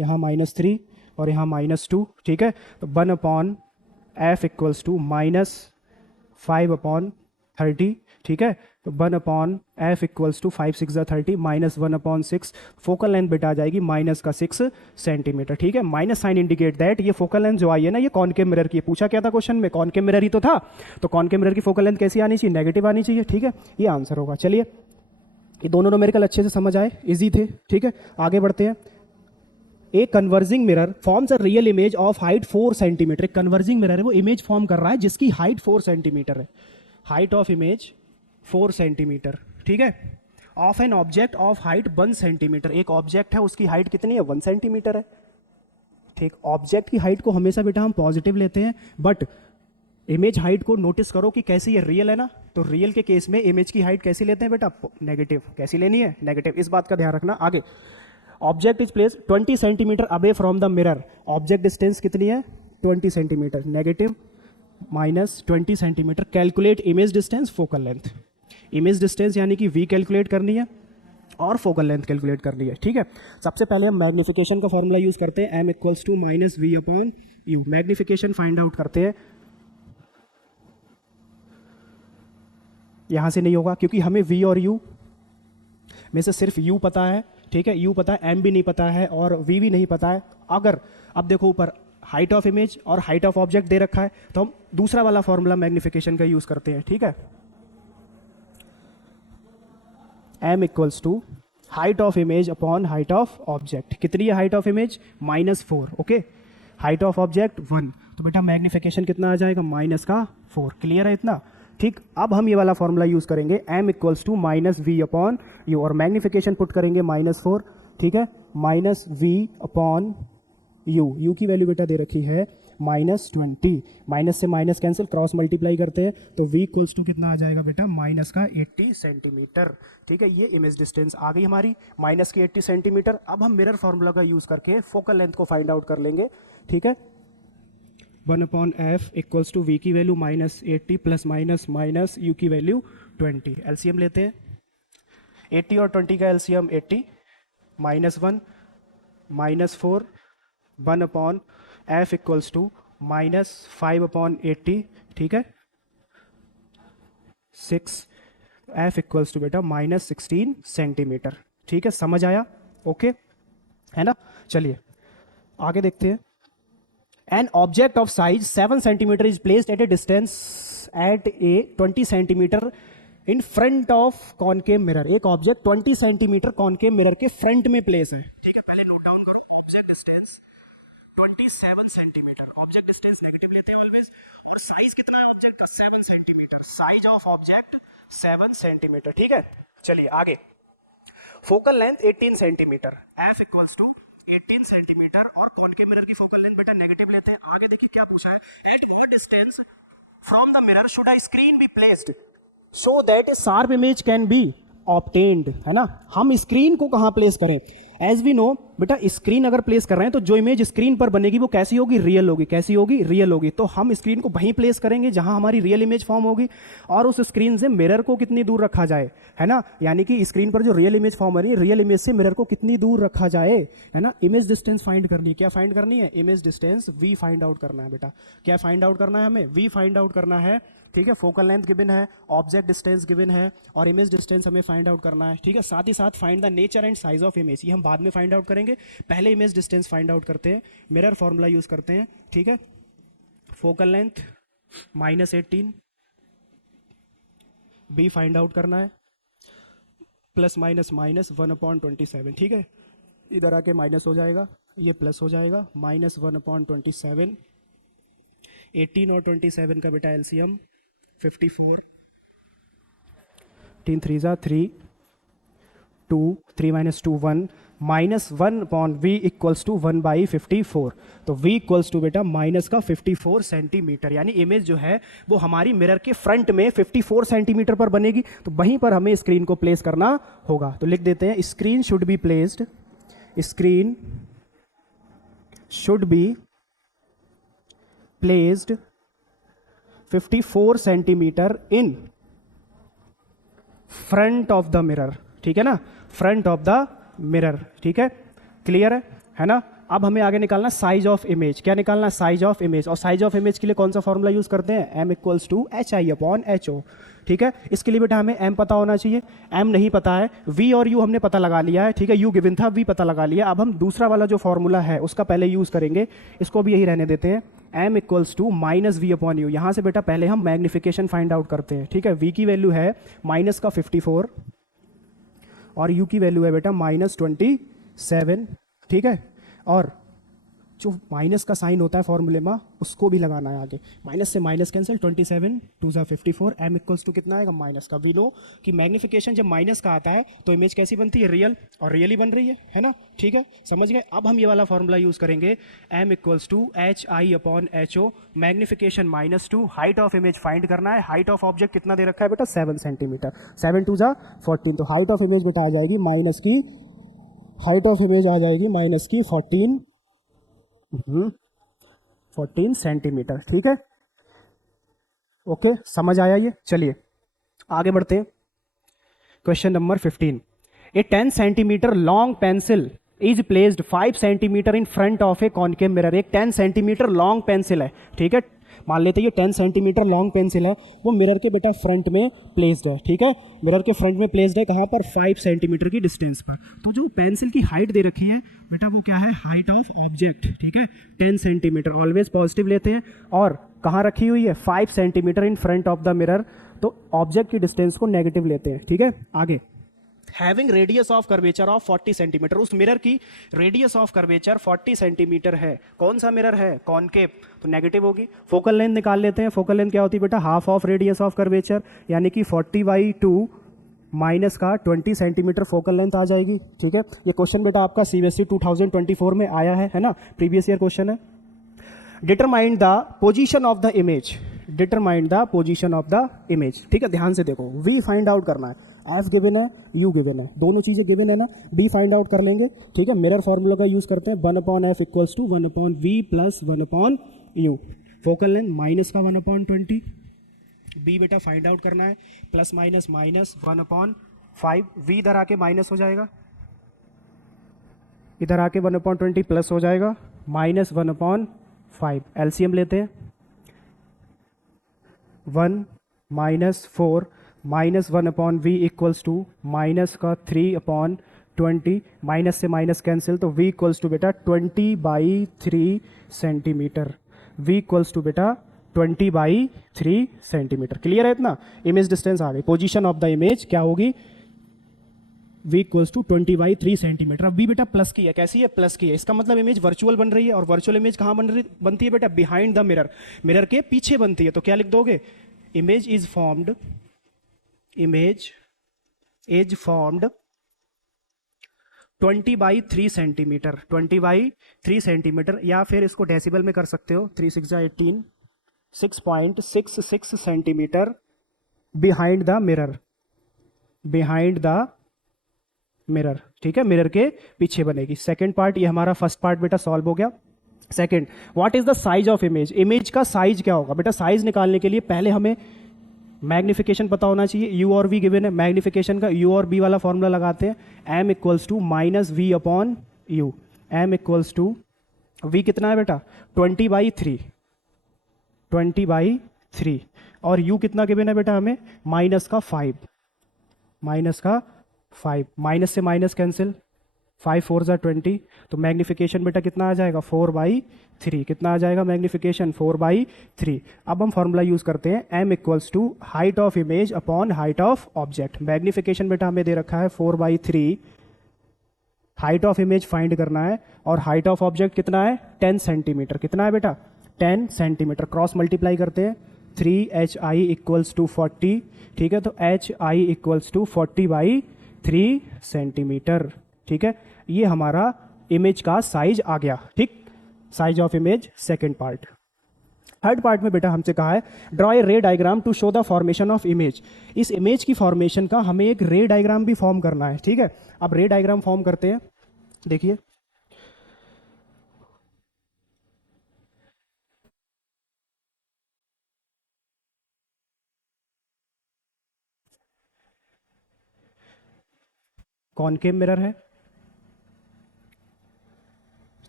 यहाँ -3 और यहाँ -2, ठीक है। तो 1/f इक्वल्स टू -5/30, ठीक है। तो 1/f equals to 5 6 30 -1/6। Focal length बेटा आ जाएगी -6 सेंटीमीटर, ठीक है। माइनस साइन इंडिकेट दैट ये फोकल लेंथ जो आई है ना, ये कॉनकेव मिरर की है। पूछा क्या था क्वेश्चन में? कॉनकेव मिरर ही तो था, तो कॉनकेव मिरर की फोकल लेंथ कैसी आनी चाहिए? नेगेटिव आनी चाहिए, ठीक है। ये आंसर होगा। चलिए ये दोनों न्यूमेरिकल अच्छे से समझ आए, इजी थे, ठीक है। आगे बढ़ते हैं। A converging mirror forms a real image of height 4 centimetre. एक कन्वर्जिंग मिरर है, वो इमेज फॉर्म कर रहा है जिसकी हाइट 4 सेंटीमीटर है। हाइट ऑफ इमेज 4 सेंटीमीटर, ठीक है। Of an object of height 1 centimetre. एक ऑब्जेक्ट है, उसकी हाइट कितनी है? 1 सेंटीमीटर है, ठीक। ऑब्जेक्ट की हाइट को हमेशा बेटा हम पॉजिटिव लेते हैं, बट इमेज हाइट को नोटिस करो कि कैसी है? रियल है ना, तो रियल के केस में इमेज की हाइट कैसी लेते हैं बेटा? नेगेटिव। कैसी लेनी है? नेगेटिव। इस बात का ध्यान रखना। आगे, object is place 20 centimetre away from the mirror. Object distance कितनी है? 20 centimetre, negative -20 centimetre. Calculate image distance, focal length. Image distance यानी कि v कैलकुलेट करनी है और फोकल लेंथ कैलकुलेट करनी है, ठीक है। सबसे पहले हम मैग्निफिकेशन का फॉर्मूला यूज करते हैं, m equals to -v/u। Magnification find out करते हैं। यहां से नहीं होगा क्योंकि हमें v और u में से सिर्फ u पता है, ठीक है। u पता है, m भी नहीं पता है और v भी नहीं पता है। अगर अब देखो ऊपर हाइट ऑफ इमेज और हाइट ऑफ ऑब्जेक्ट दे रखा है, तो हम दूसरा वाला फॉर्मूला मैग्निफिकेशन का यूज करते हैं, ठीक है। m equals to height of image upon height of object. कितनी है height of image? -4, okay. Height of object 1, तो बेटा मैग्निफिकेशन कितना आ जाएगा? -4। क्लियर है इतना? ठीक। अब हम ये वाला फॉर्मूला यूज करेंगे, m इक्वल्स टू -v/u, और मैग्निफिकेशन पुट करेंगे -4, ठीक है। -v/u, u की वैल्यू बेटा दे रखी है -20, माइनस से माइनस कैंसिल, क्रॉस मल्टीप्लाई करते हैं तो v इक्वल्स टू कितना आ जाएगा बेटा? -80 सेंटीमीटर, ठीक है। ये इमेज डिस्टेंस आ गई हमारी -80 सेंटीमीटर। अब हम मिरर फॉर्मूला का यूज करके फोकल लेंथ को फाइंड आउट कर लेंगे, ठीक है। 1/f इक्वल्स टू v की वैल्यू -80 प्लस माइनस u की वैल्यू 20। एलसीएम लेते हैं, 80 और 20 का एलसीएम 80, -1 -4, 1/f इक्वल्स टू -5/80, ठीक है। 6, f इक्वल्स टू बेटा -16 सेंटीमीटर, ठीक है। समझ आया? ओके है ना। चलिए आगे देखते हैं। An object of size 7 centimeter is placed at a distance at a 20 centimeter in front of concave mirror। एक ऑब्जेक्ट 20 सेंटीमीटर कॉनकेव मिरर के फ्रंट में प्लेस है, ठीक है। पहले नोट डाउन करो, object distance 27 centimetre. Object distance negative लेते हैं ऑलवेज, और साइज कितना है ऑब्जेक्ट का? 7 centimetre. Size of object 7 centimetre, ठीक है। चलिए आगे, focal length 18 centimetre, f equals to 18 centimetre और कॉनकेव मिरर की फोकल लेंथ बेटा नेगेटिव लेते हैं। आगे देखिए क्या पूछा है, at what distance from the mirror should a screen be placed so that a sharp image can be obtained, है ना। हम स्क्रीन को कहाँ प्लेस करें, एज वी नो बेटा स्क्रीन अगर प्लेस कर रहे हैं तो जो इमेज स्क्रीन पर बनेगी वो कैसी होगी, रियल होगी। कैसी होगी, रियल होगी। तो हम स्क्रीन को वहीं प्लेस करेंगे जहां हमारी रियल इमेज फॉर्म होगी, और उस स्क्रीन से मिरर को कितनी दूर रखा जाए, है ना। यानी कि स्क्रीन पर जो रियल इमेज फॉर्म हो रही है, रियल इमेज से मिरर को कितनी दूर रखा जाए, है ना। इमेज डिस्टेंस फाइंड करनी है। क्या फाइंड करनी है, image distance v find out करना है बेटा। क्या फाइंड आउट करना है हमें, वी फाइंड आउट करना है, ठीक है। फोकल लेंथ गिवन है, ऑब्जेक्ट डिस्टेंस गिवन है, और इमेज डिस्टेंस हमें फाइंड आउट करना है, ठीक है। साथ ही साथ find the nature and size of image, ये हम बाद में फाइंड आउट करेंगे। पहले इमेज डिस्टेंस फाइंड आउट करते हैं, मिरर फॉर्मूला यूज करते हैं, ठीक है। Focal length -18, v find out करना है, प्लस माइनस माइनस 1/27, ठीक है। इधर आके माइनस हो जाएगा, ये प्लस हो जाएगा, -1/27। 18 और 27 का बेटा एलसीएम 54, 3 3 जा 3, 2 3 - 2 1, -1/v इक्वल्स टू 1/54। तो v इक्वल्स टू बेटा माइनस का 54 सेंटीमीटर, यानी इमेज जो है वो हमारी मिरर के फ्रंट में 54 सेंटीमीटर पर बनेगी। तो वहीं पर हमें स्क्रीन को प्लेस करना होगा। तो लिख देते हैं, screen should be placed, screen should be placed 54 centimetre in front of the mirror, ठीक है ना, फ्रंट ऑफ द मिरर, ठीक है। क्लियर है ना। अब हमें आगे निकालना साइज ऑफ इमेज। क्या निकालना, साइज ऑफ इमेज। और साइज ऑफ इमेज के लिए कौन सा फॉर्मूला यूज करते हैं, m इक्वल्स टू HI/HO, ठीक है। इसके लिए बेटा हमें m पता होना चाहिए, m नहीं पता है। v और u हमने पता लगा लिया है, ठीक है। u गिवन था, v पता लगा लिया। अब हम दूसरा वाला जो फॉर्मूला है उसका पहले यूज करेंगे, इसको भी यही रहने देते हैं, m इक्वल्स टू -v/u। यहाँ से बेटा पहले हम मैग्निफिकेशन फाइंड आउट करते हैं, ठीक है। v की वैल्यू है माइनस का 54 और u की वैल्यू है बेटा -27, ठीक है। और जो माइनस का साइन होता है फॉर्मूले में उसको भी लगाना है आगे, माइनस से माइनस कैंसिल, 27 2 जा 54, m इक्वल्स टू कितना आएगा, माइनस का। वी नो कि मैग्निफिकेशन जब माइनस का आता है तो इमेज कैसी बनती है, रियल, और रियली बन रही है ना, ठीक है, समझ गए। अब हम ये वाला फॉर्मूला यूज करेंगे, m equals to HI/HO, magnification -2, height of image find करना है। हाइट ऑफ ऑब्जेक्ट कितना दे रखा है बेटा, 7 सेंटीमीटर, 7 2 जा 14। तो हाइट ऑफ इमेज बेटा आ जाएगी माइनस की, हाइट ऑफ इमेज आ जाएगी माइनस की 14 सेंटीमीटर, ठीक है। ओके, समझ आया ये। चलिए आगे बढ़ते हैं। Question number 15, A 10 centimetre long pencil is placed 5 centimetre in front of a concave mirror. एक 10 सेंटीमीटर लॉन्ग पेंसिल है, ठीक है। मान लेते हैं ये 10 सेंटीमीटर लॉन्ग पेंसिल है, वो मिरर के बेटा फ्रंट में प्लेस्ड है, ठीक है। मिरर के फ्रंट में प्लेस्ड है, कहाँ पर, 5 सेंटीमीटर की डिस्टेंस पर। तो जो पेंसिल की हाइट दे रखी है बेटा वो क्या है, हाइट ऑफ ऑब्जेक्ट, ठीक है, 10 सेंटीमीटर, ऑलवेज पॉजिटिव लेते हैं। और कहाँ रखी हुई है, 5 centimetre in front of the mirror, तो ऑब्जेक्ट की डिस्टेंस को नेगेटिव लेते हैं, ठीक है। आगे, having radius of curvature of 40 centimetre, उस मिरर की रेडियस ऑफ कर्वेचर 40 सेंटीमीटर है। कौन सा मिरर है, कॉनकेव, तो नेगेटिव होगी। फोकल लेंथ निकाल लेते हैं। फोकल लेंथ क्या होती है बेटा, half of radius of curvature, यानी कि 40/2 माइनस का 20 सेंटीमीटर फोकल लेंथ आ जाएगी, ठीक है। ये क्वेश्चन बेटा आपका CBSE 2024 में आया है ना, प्रीवियस ईयर क्वेश्चन है। Determine the position of the image, determine the position of the image, ठीक है। ध्यान से देखो, वी फाइंड आउट करना है, एफ गिवन है, यू गिवन है, दोनों चीजें गिवन है ना। बी फाइंड आउट कर लेंगे, ठीक है। मिरर फॉर्मूला का यूज करते हैं, 1/f equals to 1/v plus 1/u। Focal length minus का 1/20, बी बेटा फाइंड आउट करना है, प्लस माइनस माइनस 1/5, वी इधर आके माइनस हो जाएगा, इधर आके 1/20 प्लस हो जाएगा, माइनस 1/5। एलसीएम लेते हैं, 1 -4 -1/v इक्वल्स टू माइनस का 3/20, माइनस से माइनस कैंसिल, तो v इक्वल्स टू बेटा 20/3 सेंटीमीटर, v इक्वल्स टू बेटा 20/3 सेंटीमीटर। क्लियर है इतना। इमेज डिस्टेंस आ गई। पोजीशन ऑफ द इमेज क्या होगी, v इक्वल्स टू 20/3 सेंटीमीटर। अब v बेटा प्लस की है, कैसी है, प्लस की है। इसका मतलब इमेज वर्चुअल बन रही है, और वर्चुअल इमेज कहाँ बनती है बेटा, बिहाइंड द मिरर, मिरर के पीछे बनती है। तो क्या लिख दोगे, image is formed, image is formed 20/3 centimetre, 20/3 centimetre, या फिर इसको डेसिबल में कर सकते हो, 3 6 18, 6.66 centimetre behind the mirror, behind the mirror, ठीक है, मिरर के पीछे बनेगी। सेकंड पार्ट, ये हमारा फर्स्ट पार्ट बेटा सॉल्व हो गया। Second, what is the size of image, image का साइज क्या होगा बेटा। साइज निकालने के लिए पहले हमें मैग्निफिकेशन पता होना चाहिए, यू और वी गिवन है, मैग्निफिकेशन का यू और बी वाला फॉर्मूला लगाते हैं, m equals to minus v upon u, m equals to v कितना है बेटा 20/3, 20/3, और यू कितना गिवन है बेटा हमें माइनस का 5, माइनस का 5, माइनस से माइनस कैंसिल, 5 4 ज़ा 20, तो मैग्निफिकेशन बेटा कितना आ जाएगा 4/3, कितना आ जाएगा मैग्निफिकेशन 4/3। अब हम फॉर्मूला यूज करते हैं, m equals to height of image upon height of object. Magnification बेटा हमें दे रखा है 4/3, हाइट ऑफ इमेज फाइंड करना है, और हाइट ऑफ ऑब्जेक्ट कितना है 10 सेंटीमीटर, कितना है बेटा 10 सेंटीमीटर। क्रॉस मल्टीप्लाई करते हैं, 3hi इक्वल्स टू 40, ठीक है, तो hi इक्वल्स टू 40/3 सेंटीमीटर, ठीक है। ये हमारा इमेज का साइज आ गया, ठीक, size of image second part. Third part में बेटा हमसे कहा है draw a ray diagram to show the formation of image. इस इमेज की फॉर्मेशन का हमें एक रे डायग्राम भी फॉर्म करना है, ठीक है। अब रे डायग्राम फॉर्म करते हैं, देखिए कॉनकेव मिरर है,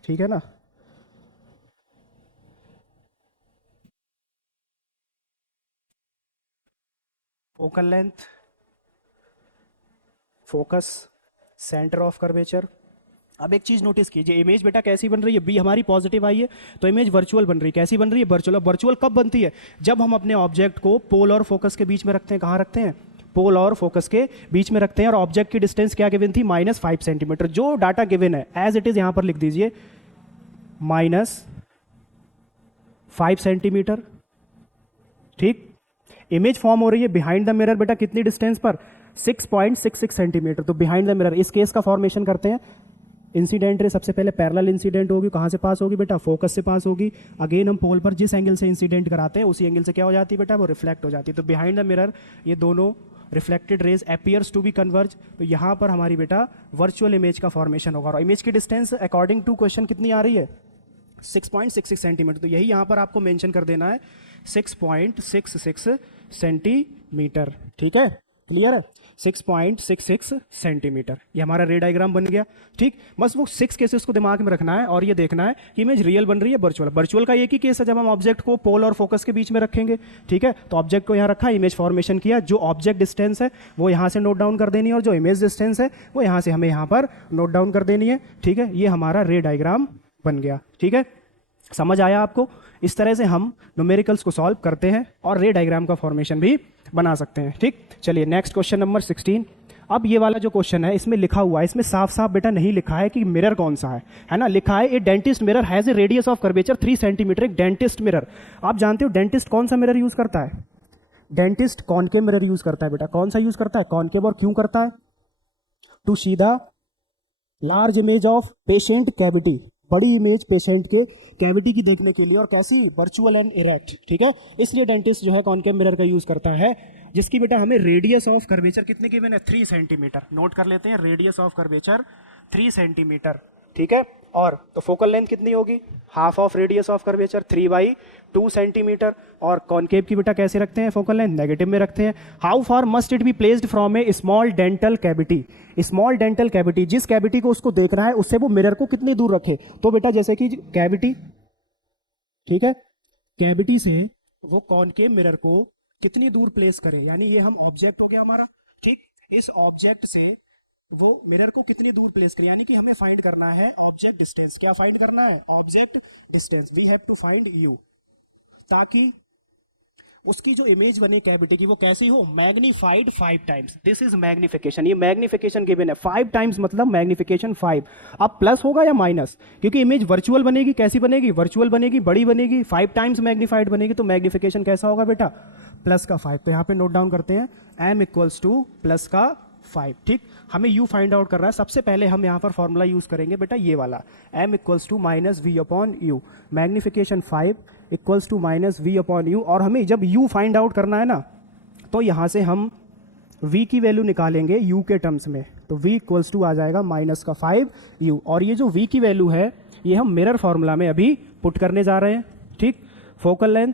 ठीक है ना, focal length, focus, centre of curvature. अब एक चीज नोटिस कीजिए, इमेज बेटा कैसी बन रही है, बी हमारी पॉजिटिव आई है तो इमेज वर्चुअल बन रही है। कैसी बन रही है, वर्चुअल। वर्चुअल कब बनती है, जब हम अपने ऑब्जेक्ट को पोल और फोकस के बीच में रखते हैं। कहाँ रखते हैं, पोल और फोकस के बीच में रखते हैं, और ऑब्जेक्ट की डिस्टेंस क्या गिवन थी -5 सेंटीमीटर। जो डाटा गिवन है एज इट इज यहां पर लिख दीजिए, -5 सेंटीमीटर, ठीक। इमेज फॉर्म हो रही है बिहाइंड द मिरर बेटा कितनी डिस्टेंस पर 6.66 सेंटीमीटर, तो बिहाइंड द मिरर इस केस का फॉर्मेशन करते हैं। इंसिडेंट रे सबसे पहले पैरेलल इंसिडेंट होगी, कहां से पास होगी बेटा फोकस से पास होगी। अगेन हम पोल पर जिस एंगल से इंसिडेंट कराते हैं उसी एंगल से क्या हो जाती है बेटा, वो रिफ्लेक्ट हो जाती है। तो बिहाइंड द मिरर ये दोनों reflected rays appears to be converge, तो यहां पर हमारी बेटा वर्चुअल इमेज का फॉर्मेशन होगा। और इमेज की डिस्टेंस अकॉर्डिंग टू क्वेश्चन कितनी आ रही है 6.66 सेंटीमीटर, तो यही यहां पर आपको मेंशन कर देना है 6.66 सेंटीमीटर, ठीक है, क्लियर है, 6.66 सेंटीमीटर। ये हमारा रे डायग्राम बन गया, ठीक। बस वो 6 केसेस को दिमाग में रखना है और ये देखना है कि इमेज रियल बन रही है वर्चुअल। वर्चुअल का एक ही केस है जब हम ऑब्जेक्ट को पोल और फोकस के बीच में रखेंगे, ठीक है। तो ऑब्जेक्ट को यहाँ रखा, इमेज फॉर्मेशन किया, जो ऑब्जेक्ट डिस्टेंस है वो यहाँ से नोट डाउन कर देनी है, और जो इमेज डिस्टेंस है वो यहाँ से हमें यहाँ पर नोट डाउन कर देनी है, ठीक है। ये हमारा रे डायग्राम बन गया, ठीक है। समझ आया आपको। इस तरह से हम न्यूमेरिकल्स को सॉल्व करते हैं और रे डायग्राम का फॉर्मेशन भी बना सकते हैं, ठीक। चलिए नेक्स्ट क्वेश्चन नंबर 16। अब ये वाला जो क्वेश्चन है इसमें लिखा हुआ है, इसमें साफ साफ बेटा नहीं लिखा है कि मिरर कौन सा है ना, लिखा है a dentist mirror has a radius of curvature 3 centimetre. एक डेंटिस्ट मिरर, आप जानते हो डेंटिस्ट कौन सा मिरर यूज करता है, डेंटिस्ट कॉनकेव मिरर यूज करता है बेटा। कौन सा यूज करता है, कॉनकेव। और क्यों करता है, to see the large image of patient cavity, बड़ी इमेज पेशेंट के कैविटी की देखने के लिए, और कैसी वर्चुअल एंड इरेक्ट, ठीक है। इसलिए डेंटिस्ट जो है कॉनकेव मिरर का यूज करता है, जिसकी बेटा हमें रेडियस ऑफ कर्वेचर कितने गिवन है 3 सेंटीमीटर। नोट कर लेते हैं, रेडियस ऑफ कर्वेचर 3 सेंटीमीटर, ठीक है। और तो फोकल लेंथ कितनी होगी, half of radius of curvature 3/2 centimetre. और कॉनकेव की बेटा कैसे रखते हैं फोकल लेंथ, नेगेटिव में रखते हैं। How far must it be placed from A small dental cavity, small dental cavity, जिस कैविटी को उसको देखना है उससे वो मिरर को कितनी दूर रखे। तो बेटा जैसे कि कैविटी, ठीक है, कैविटी से वो कॉनकेव मिरर को कितनी दूर प्लेस करें, यानी ये हम ऑब्जेक्ट हो गया हमारा, ठीक। इस ऑब्जेक्ट से वो मिरर को कितनी दूर प्लेस करें, यानी कि हमें फाइंड करना है ऑब्जेक्ट डिस्टेंस। क्या फाइंड करना है, object distance. We have to find u, ताकि उसकी जो इमेज बने कैविटी की वो कैसी हो, magnified 5 times. This is magnification, ये मैग्निफिकेशन गिवन है 5 टाइम्स, मतलब मैग्निफिकेशन 5। अब प्लस होगा या माइनस, क्योंकि इमेज वर्चुअल बनेगी, कैसी बनेगी, वर्चुअल बनेगी, बड़ी बनेगी, 5 टाइम्स मैग्नीफाइड बनेगी, तो मैग्निफिकेशन कैसा होगा बेटा, प्लस का 5। तो यहाँ पे नोट डाउन करते हैं, m इक्वल्स टू प्लस का 5। ठीक, हमें u फाइंड आउट करना है। सबसे पहले हम यहाँ पर फॉर्मूला यूज करेंगे बेटा ये वाला, m equals to minus v upon u, magnification 5 equals to minus v upon u. और हमें जब u फाइंड आउट करना है ना, तो यहाँ से हम v की वैल्यू निकालेंगे u के टर्म्स में, तो v इक्वल्स टू आ जाएगा माइनस का 5u। और ये जो v की वैल्यू है ये हम मिरर फॉर्मूला में अभी पुट करने जा रहे हैं। ठीक, focal length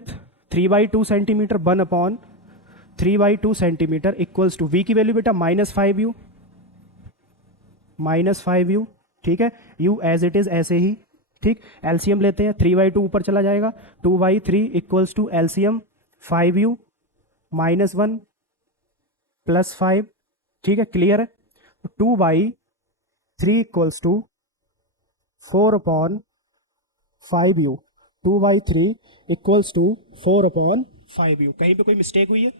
3/2 centimetre 1/3/2 centimetre equals to v की वैल्यू बेटा -5u, -5u। ठीक है, u एज इट इज ऐसे ही। ठीक, एलसीएम लेते हैं, 3/2 ऊपर चला जाएगा, 2/3 इक्वल्स टू एलसीएम 5u -1 +5। ठीक है, क्लियर है। 2/3 equals to 4/5u, 2/3 equals to 4/5u। कहीं पे कोई मिस्टेक हुई है?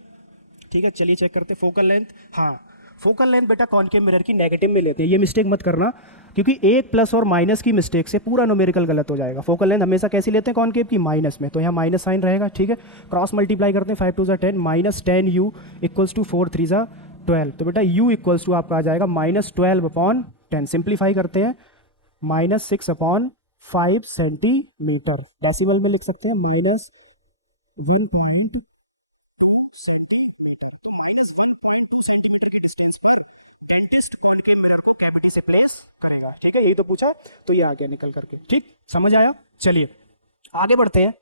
ठीक है, चलिए चेक करते हैं। फोकल लेंथ, हाँ फोकल लेंथ बेटा कॉनकेव मिरर की नेगेटिव में लेते हैं, ये मिस्टेक मत करना, क्योंकि एक प्लस और माइनस की मिस्टेक से पूरा न्यूमेरिकल गलत हो जाएगा। फोकल लेंथ हमेशा कैसी लेते हैं कॉनकेव की? माइनस में, तो यहाँ माइनस साइन रहेगा। ठीक है, क्रॉस मल्टीप्लाई करते हैं, 5 2 10 -10u इक्वल्स टू 4 3 12। तो बेटा u इक्वल्स टू आपका आ जाएगा -12/10। सिंप्लीफाई करते हैं, -6/5 सेंटीमीटर। डेसिमल में लिख सकते हैं -1.2 सेंटीमीटर। तो -1.2 सेंटीमीटर के डिस्टेंस पर डेंटिस्ट कॉनकेव मिरर को कैविटी से प्लेस करेगा। ठीक है, यही तो पूछा, तो ये आ गया निकल करके। ठीक, समझ आया? चलिए आगे बढ़ते हैं।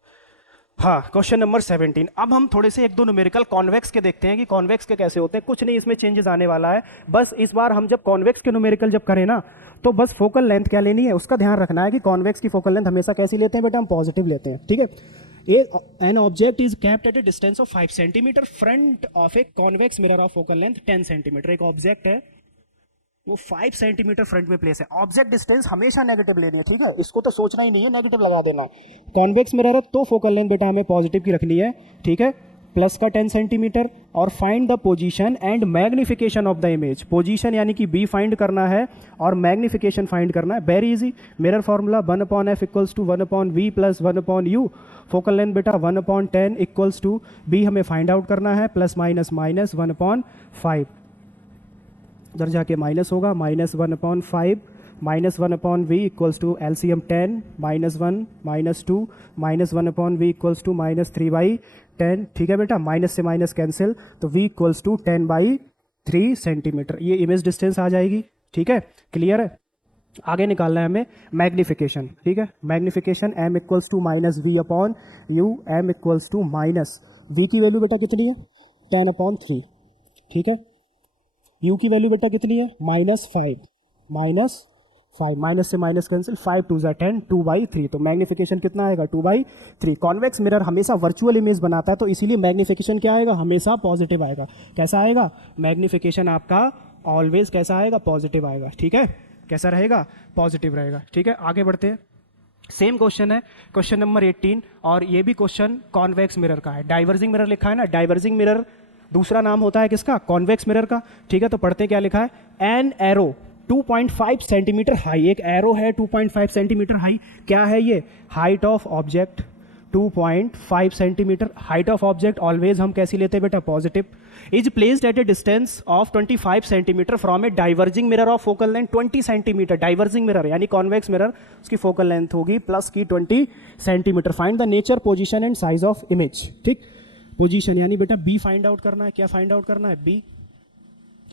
हाँ, क्वेश्चन नंबर 17। अब हम थोड़े से एक दो न्यूमेरिकल कॉन्वेक्स के देखते हैं कि कॉन्वेक्स के कैसे होते हैं। कुछ नहीं इसमें चेंजेस आने वाला है, बस इस बार हम जब कॉन्वेक्स के न्यूमेरिकल जब करें ना, तो बस फोकल लेंथ क्या लेनी है उसका ध्यान रखना है कि कॉन्वेक्स की फोकल लेंथ हमेशा कैसी लेते हैं बेटा? हम पॉजिटिव लेते हैं। ठीक है, an object is kept at A distance of 5 centimetre front of a convex mirror of focal length 10 centimetre. एक ऑब्जेक्ट है वो 5 सेंटीमीटर फ्रंट में प्लेस है। ऑब्जेक्ट डिस्टेंस हमेशा नेगेटिव लेनी है। ठीक है, इसको तो सोचना ही नहीं है, नेगेटिव लगा देना। कॉन्वेक्स मिरर है तो फोकल लेंथ बेटा हमें पॉजिटिव की रखनी है। ठीक है, प्लस का 10 सेंटीमीटर। और find the position and magnification of the image. Position यानी कि b फाइंड करना है और मैग्निफिकेशन फाइंड करना है। Very easy, mirror formula 1/f equals to 1/v plus 1/u। Focal length बेटा 1/10 इक्वल्स टू b हमें फाइंड आउट करना है, प्लस माइनस माइनस 1/5। उधर जाके माइनस होगा, -1/5 -1/v equals to LCM 10 -1 -2 -1/v equals to -3/10। ठीक है बेटा, माइनस से माइनस कैंसिल, तो v इक्वल्स टू 10/3 सेंटीमीटर। ये इमेज डिस्टेंस आ जाएगी। ठीक है, क्लियर है। आगे निकालना है हमें मैग्निफिकेशन। ठीक है, magnification m equals to -v/u, m equals to v की वैल्यू बेटा कितनी है? 10/3। ठीक है, u की वैल्यू बेटा कितनी है? -5 माइनस से माइनस कैंसिल, 5 2 10 2/3। तो मैग्निफिकेशन कितना आएगा? 2/3। कॉन्वेक्स मिरर हमेशा वर्चुअल इमेज बनाता है, तो इसीलिए मैग्निफिकेशन क्या आएगा? हमेशा पॉजिटिव आएगा। कैसा आएगा? मैग्निफिकेशन आपका ऑलवेज कैसा आएगा? पॉजिटिव आएगा। ठीक है, कैसा रहेगा? पॉजिटिव रहेगा। ठीक है, आगे बढ़ते हैं। सेम क्वेश्चन है, क्वेश्चन नंबर 18, और ये भी क्वेश्चन कॉन्वेक्स मिरर का है। डाइवर्जिंग मिरर लिखा है ना, डाइवर्जिंग मिरर दूसरा नाम होता है किसका? कॉन्वेक्स मिरर का। ठीक है, तो पढ़ते हैं क्या लिखा है। एन एरो 2.5 सेंटीमीटर हाई, एक एरो है 2.5 सेंटीमीटर हाई। क्या है ये? Height of object 2.5 centimetre. Height of object always हम कैसी लेते हैं बेटा? Positive. Is placed at A distance of 25 centimetre from A diverging mirror of focal length 20 centimetre. Diverging mirror यानी कॉन्वेक्स मिरर, उसकी फोकल लेंथ होगी प्लस की 20 centimetre. Find the nature, position and size of image. ठीक, position यानी बेटा b find out करना है। क्या फाइंड आउट करना है? b।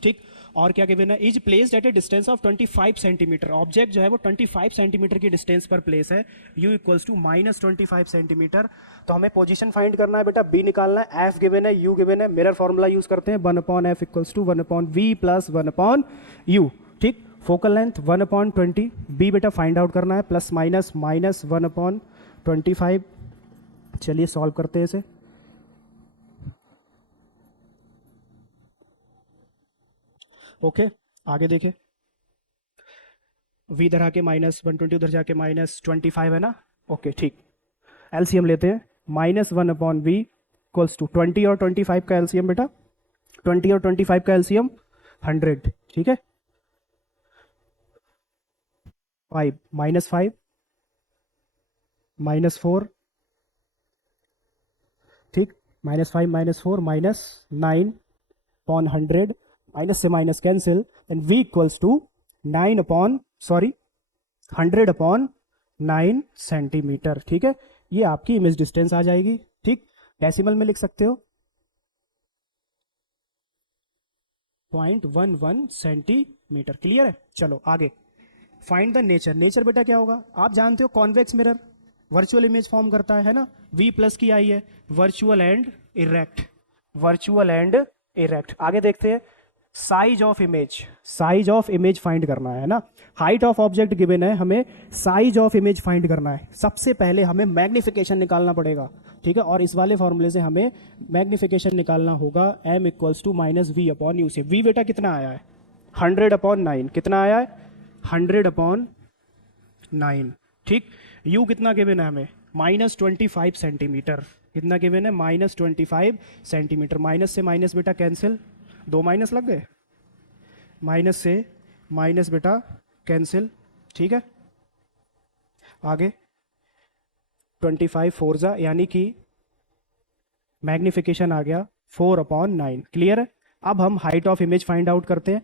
ठीक, और क्या गिवन है? Is placed at A distance of 25 centimetre. Object जो है वो 25 सेंटीमीटर की डिस्टेंस पर प्लेस है। u equals to -25 centimetre. तो हमें पोजीशन फाइंड करना है बेटा, b निकालना है, f गिवन है, u गिवन है। मिरर फॉर्मूला यूज करते हैं, 1/f equals to 1/v plus 1/u। ठीक, फोकल लेंथ 1/20, b बेटा फाइंड आउट करना है, प्लस माइनस -1/25। चलिए सॉल्व करते हैं इसे। ओके, आगे देखें। v इधर आके -120, उधर जाके -25 है ना। ओके, ठीक, एलसीएम लेते हैं। -1/v इक्वल्स टू 20 और 25 का एलसीएम बेटा, 20 और 25 का एलसीएम 100। ठीक है, 5 -5 -4। ठीक, -5 -4 -9/100 माइनस से minus cancel, then v equals to 100/9 centimetre. ठीक है, ये आपकी इमेज डिस्टेंस आ जाएगी। ठीक, डेसिमल में लिख सकते हो 0.11 सेंटीमीटर। क्लियर है? चलो आगे, फाइंड द नेचर। नेचर बेटा क्या होगा? आप जानते हो convex mirror virtual image form करता है ना, V प्लस की आई है, virtual and erect, virtual and erect. आगे देखते हैं, size of image, size of image find करना है ना। हाइट ऑफ ऑब्जेक्ट गिवन है, हमें साइज ऑफ इमेज फाइंड करना है। सबसे पहले हमें मैग्निफिकेशन निकालना पड़ेगा। ठीक है, और इस वाले फॉर्मूले से हमें मैग्निफिकेशन निकालना होगा m equals to minus v upon u से। v बेटा कितना आया है? 100/9। कितना आया है? 100/9। ठीक, u कितना गिवन है हमें? -25 सेंटीमीटर। कितना गिवन है? -25 सेंटीमीटर। माइनस से माइनस बेटा कैंसिल, 2 माइनस लग गए, माइनस से माइनस बेटा कैंसिल। ठीक है, आगे 25 4 जा, यानी कि मैग्निफिकेशन आ गया 4/9। क्लियर है? अब हम height of image find out करते हैं।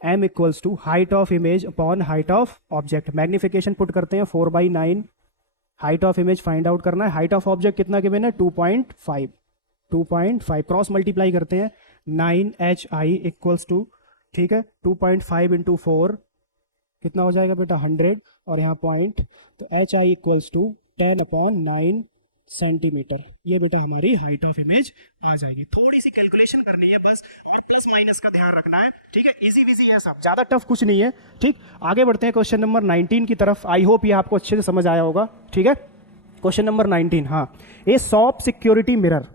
m equals to height of image upon height of object. Magnification put करते हैं 4/9। Height of image find out करना है। हाइट ऑफ ऑब्जेक्ट कितना गिवन है? 2.5। 2.5 क्रॉस मल्टीप्लाई करते हैं, 9hi इक्वल्स टू, ठीक है, 2.5 इंटू 4 कितना हो जाएगा बेटा? 100, और यहाँ पॉइंट, तो hi इक्वल्स टू 10/9 सेंटीमीटर। ये बेटा हमारी हाइट ऑफ इमेज आ जाएगी। थोड़ी सी कैलकुलेशन करनी है बस, और प्लस माइनस का ध्यान रखना है। ठीक है, इजी विजी है सब, ज्यादा टफ कुछ नहीं है। ठीक, आगे बढ़ते हैं क्वेश्चन नंबर 19 की तरफ। आई होप ये आपको अच्छे से समझ आया होगा। ठीक है, क्वेश्चन नंबर 19, हाँ, ए shop security mirror.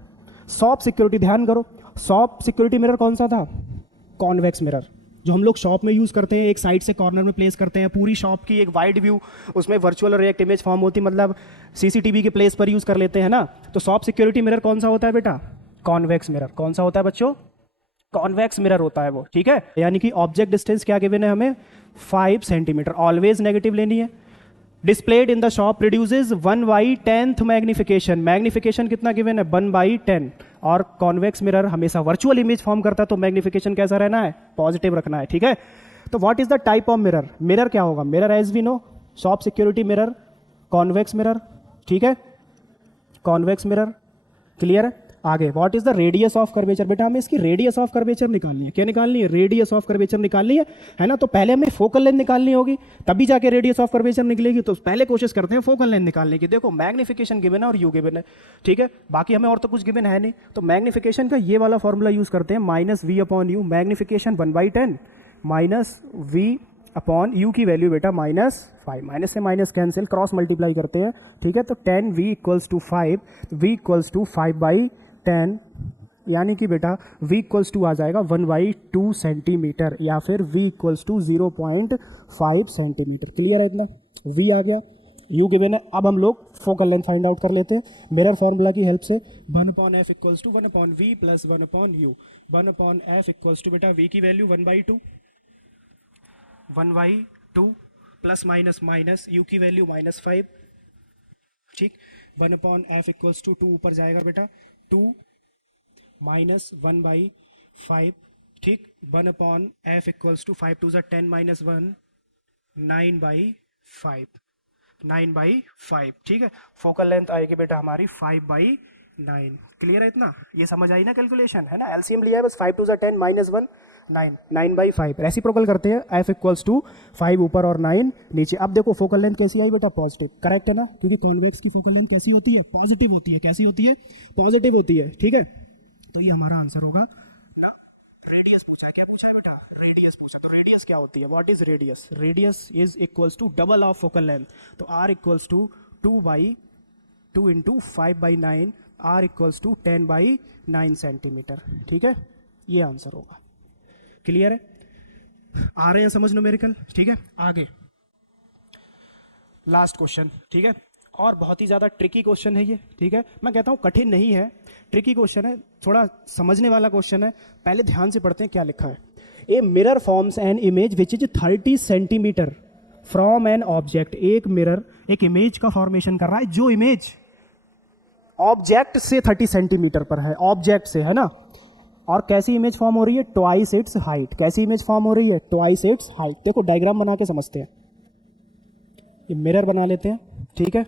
Shop security, ध्यान करो, शॉप सिक्योरिटी मिरर कौन सा था? कॉन्वेक्स मिरर, जो हम लोग शॉप में यूज़ करते हैं, एक साइड से कॉर्नर में प्लेस करते हैं, पूरी शॉप की एक वाइड व्यू, उसमें वर्चुअल और रिएक्ट इमेज फॉर्म होती, मतलब सीसीटीवी के प्लेस पर यूज़ कर लेते हैं ना। तो शॉप सिक्योरिटी मिरर कौन सा होता है बेटा? Convex mirror. कौन सा होता है बच्चों? कॉन्वेक्स मिरर होता है वो। ठीक है, यानी कि ऑब्जेक्ट डिस्टेंस क्या गिवन है हमें? 5 सेंटीमीटर। ऑलवेज नेगेटिव लेनी है। Displayed in the shop produces 1/10 magnification. Magnification कितना गिवन है? 1/10। और कॉन्वेक्स मिरर हमेशा वर्चुअल इमेज फॉर्म करता है, तो मैग्निफिकेशन कैसा रहना है? पॉजिटिव रखना है। ठीक है, तो what is the type of mirror? Mirror क्या होगा? Mirror as we know, shop security mirror, convex mirror. ठीक है, कॉन्वेक्स मिरर। क्लियर है? आगे, what is the radius of curvature? बेटा हमें इसकी रेडियस ऑफ कर्वेचर निकालनी है। क्या निकालनी है? रेडियस ऑफ कर्वेचर निकालनी है ना। तो पहले हमें फोकल लेंथ निकालनी होगी, तभी जाके रेडियस ऑफ कर्वेचर निकलेगी। तो पहले कोशिश करते हैं फोकल लेंथ निकालने की। देखो मैग्निफिकेशन गिवन है और यू गिवन है। ठीक है, बाकी हमें और तो कुछ गिवन है नहीं, तो मैग्निफिकेशन का ये वाला फॉर्मूला यूज करते हैं, -v/u। Magnification 1/10 minus v upon u की वैल्यू बेटा -5। माइनस से माइनस कैंसिल, क्रॉस मल्टीप्लाई करते हैं। ठीक है, तो 10v equals to 5, v equals to 5/10, यानी कि बेटा v इक्वल्स टू आ जाएगा 1/2 सेंटीमीटर, या फिर v equals to 0.5 centimetre. Clear है इतना? v आ गया, u गिवन है। अब हम लोग फोकल लेंथ फाइंड आउट कर लेते हैं मिरर फॉर्मूला की हेल्प से। 1/f equals to 1/v plus 1/u। 1/f equals to बेटा v की value 1/2 plus minus minus, u की वैल्यू -5। ठीक, 1/f इक्वल्स टू 2 ऊपर जाएगा बेटा, 2 माइनस 1/5। ठीक, 1/f इक्वल्स टू 5 2 10 -1 9/5। 9/5। ठीक है, फोकल लेंथ आएगी बेटा हमारी 5/9। क्लियर है इतना? ये समझ आई ना कैलकुलेशन, है ना। एलसीएम लिया है बस, 5 2 10 -1 9, 9/5। रेसिप्रोकल करते हैं, f इक्वल्स टू 5 ऊपर और 9 नीचे। अब देखो फोकल लेंथ कैसी आई बेटा? पॉजिटिव। करेक्ट है ना, क्योंकि कॉन्वेक्स की फोकल लेंथ कैसी होती है? पॉजिटिव होती है। कैसी होती है? पॉजिटिव होती है। ठीक है, तो ये हमारा आंसर होगा ना। रेडियस पूछा है, क्या पूछा है बेटा? रेडियस पूछा। तो रेडियस क्या होती है? What is radius? Radius is equals to double of focal length. तो r equals to 2/2 into 5/9, r equals to 10/9 centimetre. ठीक है, ये आंसर होगा। क्लियर है? आ रहे हैं समझ न्यूमेरिकल? ठीक है, आगे लास्ट क्वेश्चन। ठीक है, और बहुत ही ज़्यादा ट्रिकी क्वेश्चन है ये। ठीक है, मैं कहता हूँ कठिन नहीं है, ट्रिकी क्वेश्चन है, थोड़ा समझने वाला क्वेश्चन है। पहले ध्यान से पढ़ते हैं क्या लिखा है। A mirror forms an image which is 30 centimetre from an object. एक मिरर एक इमेज का फॉर्मेशन कर रहा है, जो इमेज ऑब्जेक्ट से 30 सेंटीमीटर पर है, ऑब्जेक्ट से, है ना। और कैसी इमेज फॉर्म हो रही है, ट्वाइस इट्स हाइट। कैसी इमेज फॉर्म हो रही है, ट्वाइस इट्स हाइट। देखो डायग्राम बना के समझते हैं, ये मिरर बना लेते हैं, ठीक है।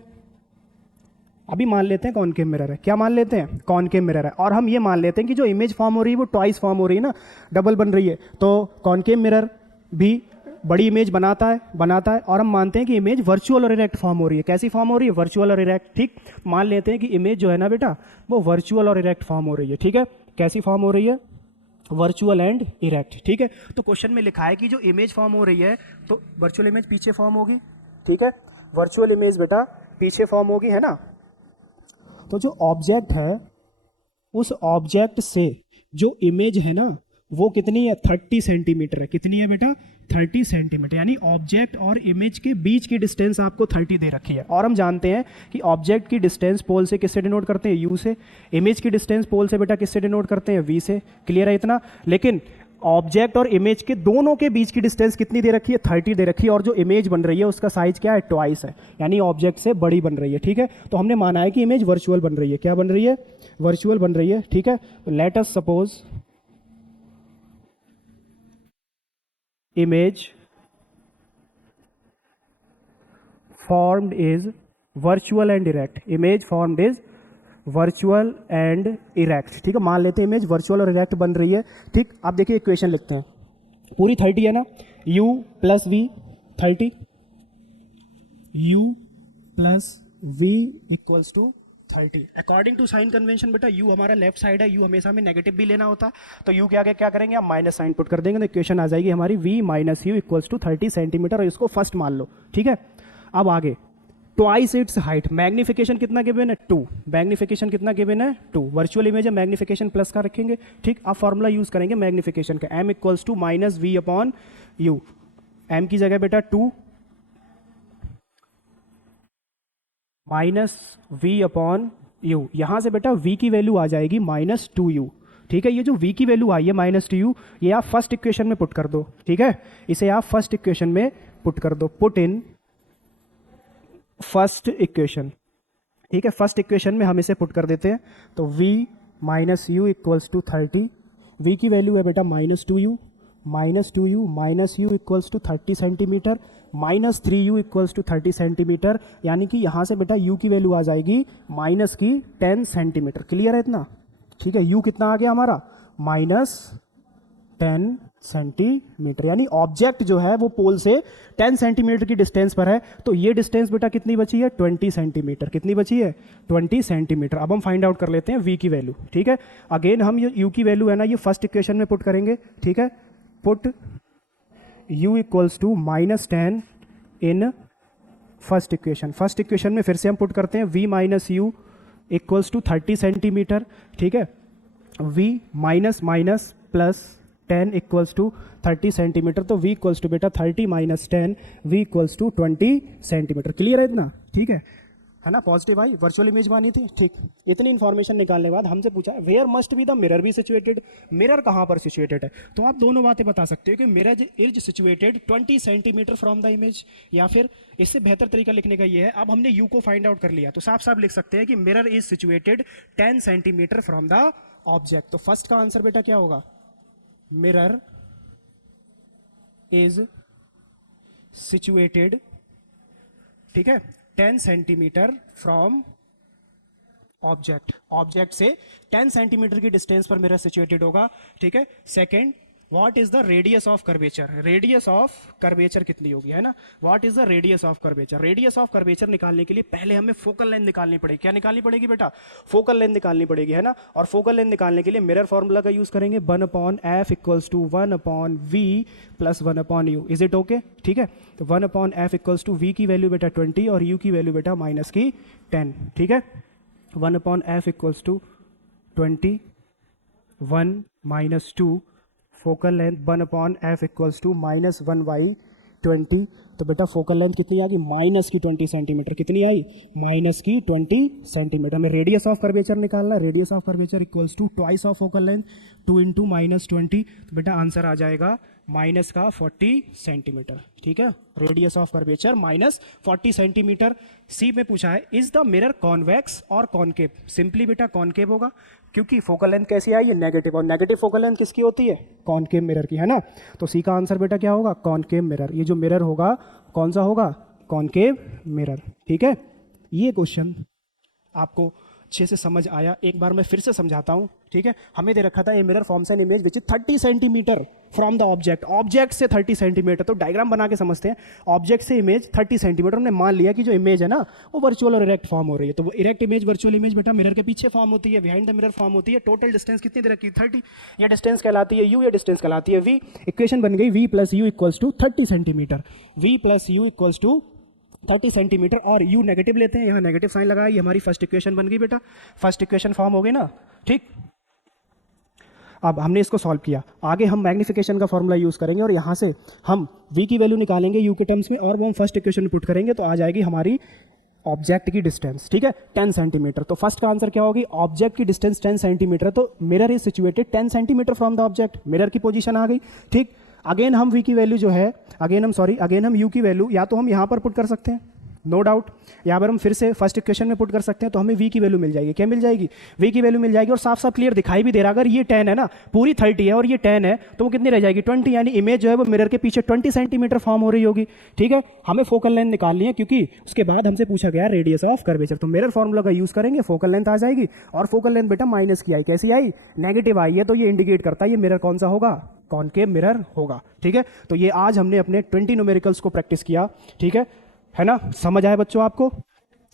अभी मान लेते हैं कॉनकेव मिरर है, क्या मान लेते हैं, कॉनकेव मिरर है, और हम ये मान लेते हैं कि जो इमेज फॉर्म हो रही है वो ट्वाइस फॉर्म हो रही है ना, डबल बन रही है, तो कॉनकेव मिरर भी बड़ी इमेज बनाता है, और हम मानते हैं कि इमेज वर्चुअल और इरेक्ट फॉर्म हो रही है। कैसी फॉर्म हो रही है, वर्चुअल और इरेक्ट, ठीक। मान लेते हैं कि इमेज जो है ना बेटा वो वर्चुअल और इरेक्ट फॉर्म हो रही है, ठीक है। कैसी फॉर्म हो रही है, वर्चुअल एंड इरेक्ट, ठीक है। तो क्वेश्चन में लिखा है कि जो इमेज फॉर्म हो रही है तो वर्चुअल इमेज पीछे फॉर्म होगी, ठीक है। वर्चुअल इमेज बेटा पीछे फॉर्म होगी, है ना। तो जो ऑब्जेक्ट है उस ऑब्जेक्ट से जो इमेज है ना वो कितनी है, 30 सेंटीमीटर है। कितनी है बेटा, 30 सेंटीमीटर, यानी ऑब्जेक्ट और इमेज के बीच की डिस्टेंस आपको 30 दे रखी है। और हम जानते हैं कि ऑब्जेक्ट की डिस्टेंस पोल से किससे डिनोट करते हैं, यू से। इमेज की डिस्टेंस पोल से बेटा किससे डिनोट करते हैं, वी से। क्लियर है इतना। लेकिन ऑब्जेक्ट और इमेज के दोनों के बीच की डिस्टेंस कितनी दे रखी है, 30 दे रखी है, और जो इमेज बन रही है उसका साइज क्या है, ट्वाइस है, यानी ऑब्जेक्ट से बड़ी बन रही है, ठीक है। तो हमने माना है कि इमेज वर्चुअल बन रही है। क्या बन रही है, वर्चुअल बन रही है, ठीक है। Let us suppose image formed is virtual and erect। image formed is virtual and erect, ठीक है। मान लेते हैं इमेज वर्चुअल और इरेक्ट बन रही है, ठीक। आप देखिए इक्वेशन लिखते हैं, पूरी 30 है ना, u plus v 30, u plus v equals to 30। According to sign convention बेटा u हमारा लेफ्ट साइड है, u हमेशा में नेगेटिव भी लेना होता, तो u क्या करेंगे, आप माइनस साइन पुट कर देंगे, तो इक्वेशन आ जाएगी हमारी v minus u equals to 30 centimetre, और इसको फर्स्ट मान लो, ठीक है। अब आगे ट्वाइस इट्स हाइट, मैग्निफिकेशन कितना गिवन है, 2। मैग्निफिकेशन कितना गिवन है, 2। वर्चुअल इमेज है, मैग्निफिकेशन प्लस का रखेंगे, ठीक। अब फॉर्मूला यूज करेंगे मैग्निफिकेशन का, m equals to minus v upon u. m की जगह बेटा 2 माइनस वी अपॉन यू, यहां से बेटा v की वैल्यू आ जाएगी -2u, ठीक है। ये जो v की वैल्यू आई है -2u, ये आप फर्स्ट इक्वेशन में पुट कर दो, ठीक है। इसे आप फर्स्ट इक्वेशन में पुट कर दो, पुट इन फर्स्ट इक्वेशन, ठीक है। फर्स्ट इक्वेशन में हम इसे पुट कर देते हैं, तो v minus u equals to 30, v की वैल्यू है बेटा -2u, minus u equals to 30 centimetre, -3u equals to 30 सेंटीमीटर, यानी कि यहाँ से बेटा u की वैल्यू आ जाएगी माइनस की 10 सेंटीमीटर। क्लियर है इतना, ठीक है। u कितना आ गया हमारा, -10 सेंटीमीटर, यानी ऑब्जेक्ट जो है वो पोल से 10 सेंटीमीटर की डिस्टेंस पर है, तो ये डिस्टेंस बेटा कितनी बची है, 20 सेंटीमीटर। कितनी बची है, 20 सेंटीमीटर। अब हम फाइंड आउट कर लेते हैं v की वैल्यू, ठीक है। अगेन हम ये u की वैल्यू है ना ये फर्स्ट इक्वेशन में पुट करेंगे, ठीक है। Put u equals to -10 in first equation. First equation में फिर से हम पुट करते हैं v minus u equals to 30 centimetre, ठीक है। v minus minus plus 10 equals to 30 centimetre, तो v इक्वल्स टू बेटा 30 minus 10, v equals to 20 centimetre. Clear है इतना, ठीक है ना। पॉजिटिव आई, वर्चुअल इमेज मानी थी, ठीक। इतनी इन्फॉर्मेशन निकालने के बाद हमसे पूछा where must be the mirror be situated, mirror कहाँ पर सिचुएटेड है। तो आप दोनों बातें बता सकते हो कि mirror is situated 20 centimetre from the image, या फिर इससे बेहतर तरीका लिखने का ये है, अब हमने u को फाइंड आउट कर लिया तो साफ साफ लिख सकते हैं कि mirror is situated 10 centimetre from the object. तो फर्स्ट का आंसर बेटा क्या होगा, मिरर इज सिचुएटेड, ठीक है, 10 सेंटीमीटर फ्रॉम ऑब्जेक्ट, ऑब्जेक्ट से 10 सेंटीमीटर की डिस्टेंस पर मिरर सिचुएटेड होगा, ठीक है। Second, what is the radius of curvature, radius of curvature कितनी होगी, है ना। What is the radius of curvature, radius of curvature निकालने के लिए पहले हमें फोकल लेंथ निकालनी पड़ेगी। क्या निकालनी पड़ेगी बेटा, फोकल लेंथ निकालनी पड़ेगी, है ना। और फोकल लेंथ निकालने के लिए मिरर फॉर्मूला का यूज करेंगे, 1/f equals to 1/v plus 1/u। Is it okay, ठीक है। तो 1/f इक्वल्स टू v की वैल्यू बेटा 20 और u की वैल्यू बेटा -10, ठीक है। 1/f equals to 20, 1 - 2, focal length 1/f equals to -1/20, तो बेटा फोकल लेंथ कितनी आ गई, -20 सेंटीमीटर। कितनी आई, -20 सेंटीमीटर। हमें रेडियस ऑफ कर्वेचर निकालना है, radius of curvature equals to twice of focal length, 2 × -20, तो बेटा आंसर आ जाएगा माइनस का 40 सेंटीमीटर, ठीक है, radius of curvature minus 40 centimetre. C में पूछा है इज द मिरर कॉन्वेक्स और कॉनकेव, सिंपली बेटा कॉनकेव होगा क्योंकि फोकल लेंथ कैसी आई है, नेगेटिव, और नेगेटिव फोकल लेंथ किसकी होती है, कॉनकेव मिरर की, है ना। तो सी का आंसर बेटा क्या होगा, कॉनकेव मिरर। ये जो मिरर होगा कौन सा होगा, कॉनकेव मिरर, ठीक है। ये क्वेश्चन आपको अच्छे से समझ आया, एक बार मैं फिर से समझाता हूं, ठीक है। हमें दे रखा था a mirror forms an image which is 30 centimetre from the object, object से 30 सेंटीमीटर, तो डायग्राम बना के समझते हैं। ऑब्जेक्ट से इमेज 30 सेंटीमीटर, हमने मान लिया कि जो इमेज है ना वो वर्चुअल और इरेक्ट फॉर्म हो रही है, तो वो इरेक्ट इमेज वर्चुअल इमेज बेटा मिरर के पीछे फॉर्म होती है, बिहाइंड द मिरर फॉर्म होती है। टोटल डिस्टेंस कितनी दे रखी है, 30, ये डिस्टेंस कहलाती है यू, ये डिस्टेंस कहलाती है वी। इक्वेशन बन गई v plus u equals to 30 centimetre, v plus u equals to 30 centimetre, और u नेगेटिव लेते हैं, यहाँ नेगेटिव साइन लगाया, ये हमारी फर्स्ट इक्वेशन बन गई बेटा, फर्स्ट इक्वेशन फॉर्म हो गई ना, ठीक। अब हमने इसको सॉल्व किया, आगे हम मैग्निफिकेशन का फॉर्मूला यूज करेंगे और यहाँ से हम v की वैल्यू निकालेंगे u के टर्म्स में, और वो हम फर्स्ट इक्वेशन में पुट करेंगे, तो आ जाएगी हमारी ऑब्जेक्ट की डिस्टेंस, ठीक है, 10 सेंटीमीटर। तो फर्स्ट का आंसर क्या होगी, ऑब्जेक्ट की डिस्टेंस 10 सेंटीमीटर, तो mirror is situated 10 centimetre from the object, mirror की पोजीशन आ गई, ठीक। अगेन हम v की वैल्यू जो है, अगेन हम u की वैल्यू या तो हम यहाँ पर पुट कर सकते हैं, नो डाउट, यहाँ पर हम फिर से फर्स्ट इक्वेशन में पुट कर सकते हैं, तो हमें v की वैल्यू मिल जाएगी, क्या मिल जाएगी, v की वैल्यू मिल जाएगी, और साफ साफ क्लियर दिखाई भी दे रहा है, अगर ये 10 है ना, पूरी 30 है और ये 10 है, तो वो कितनी रह जाएगी, 20, यानी इमेज जो है वो मिरर के पीछे 20 सेंटीमीटर फॉर्म हो रही होगी, ठीक है। हमें फोकल लेंथ निकालनी है क्योंकि उसके बाद हमसे पूछा गया रेडियस ऑफ कर्वेचर, तो मिरर फॉर्मूला का यूज करेंगे, फोकल लेंथ आ जाएगी, और फोकल लेंथ बेटा माइनस की आई, कैसी आई, नेगेटिव आई है, तो ये इंडिकेट करता है ये मिरर कौन सा होगा, कॉनकेव मिरर होगा, ठीक है। तो ये आज हमने अपने 20 न्यूमेरिकल्स को प्रैक्टिस किया, ठीक है ना, समझ आए बच्चों आपको,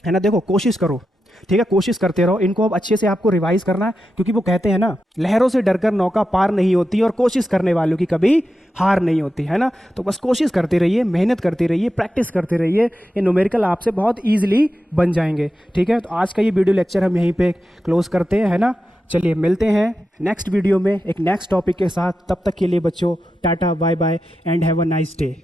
है ना। देखो कोशिश करो, ठीक है, कोशिश करते रहो, इनको अब अच्छे से आपको रिवाइज करना है, क्योंकि वो कहते हैं ना, लहरों से डरकर नौका पार नहीं होती और कोशिश करने वालों की कभी हार नहीं होती, है ना। तो बस कोशिश करते रहिए, मेहनत करते रहिए, प्रैक्टिस करते रहिए, ये न्यूमेरिकल आपसे बहुत ईजिली बन जाएंगे, ठीक है। तो आज का ये वीडियो लेक्चर हम यहीं पे क्लोज करते हैं, है ना। चलिए मिलते हैं नेक्स्ट वीडियो में एक नेक्स्ट टॉपिक के साथ, तब तक के लिए बच्चों ta-ta bye bye and have a nice day.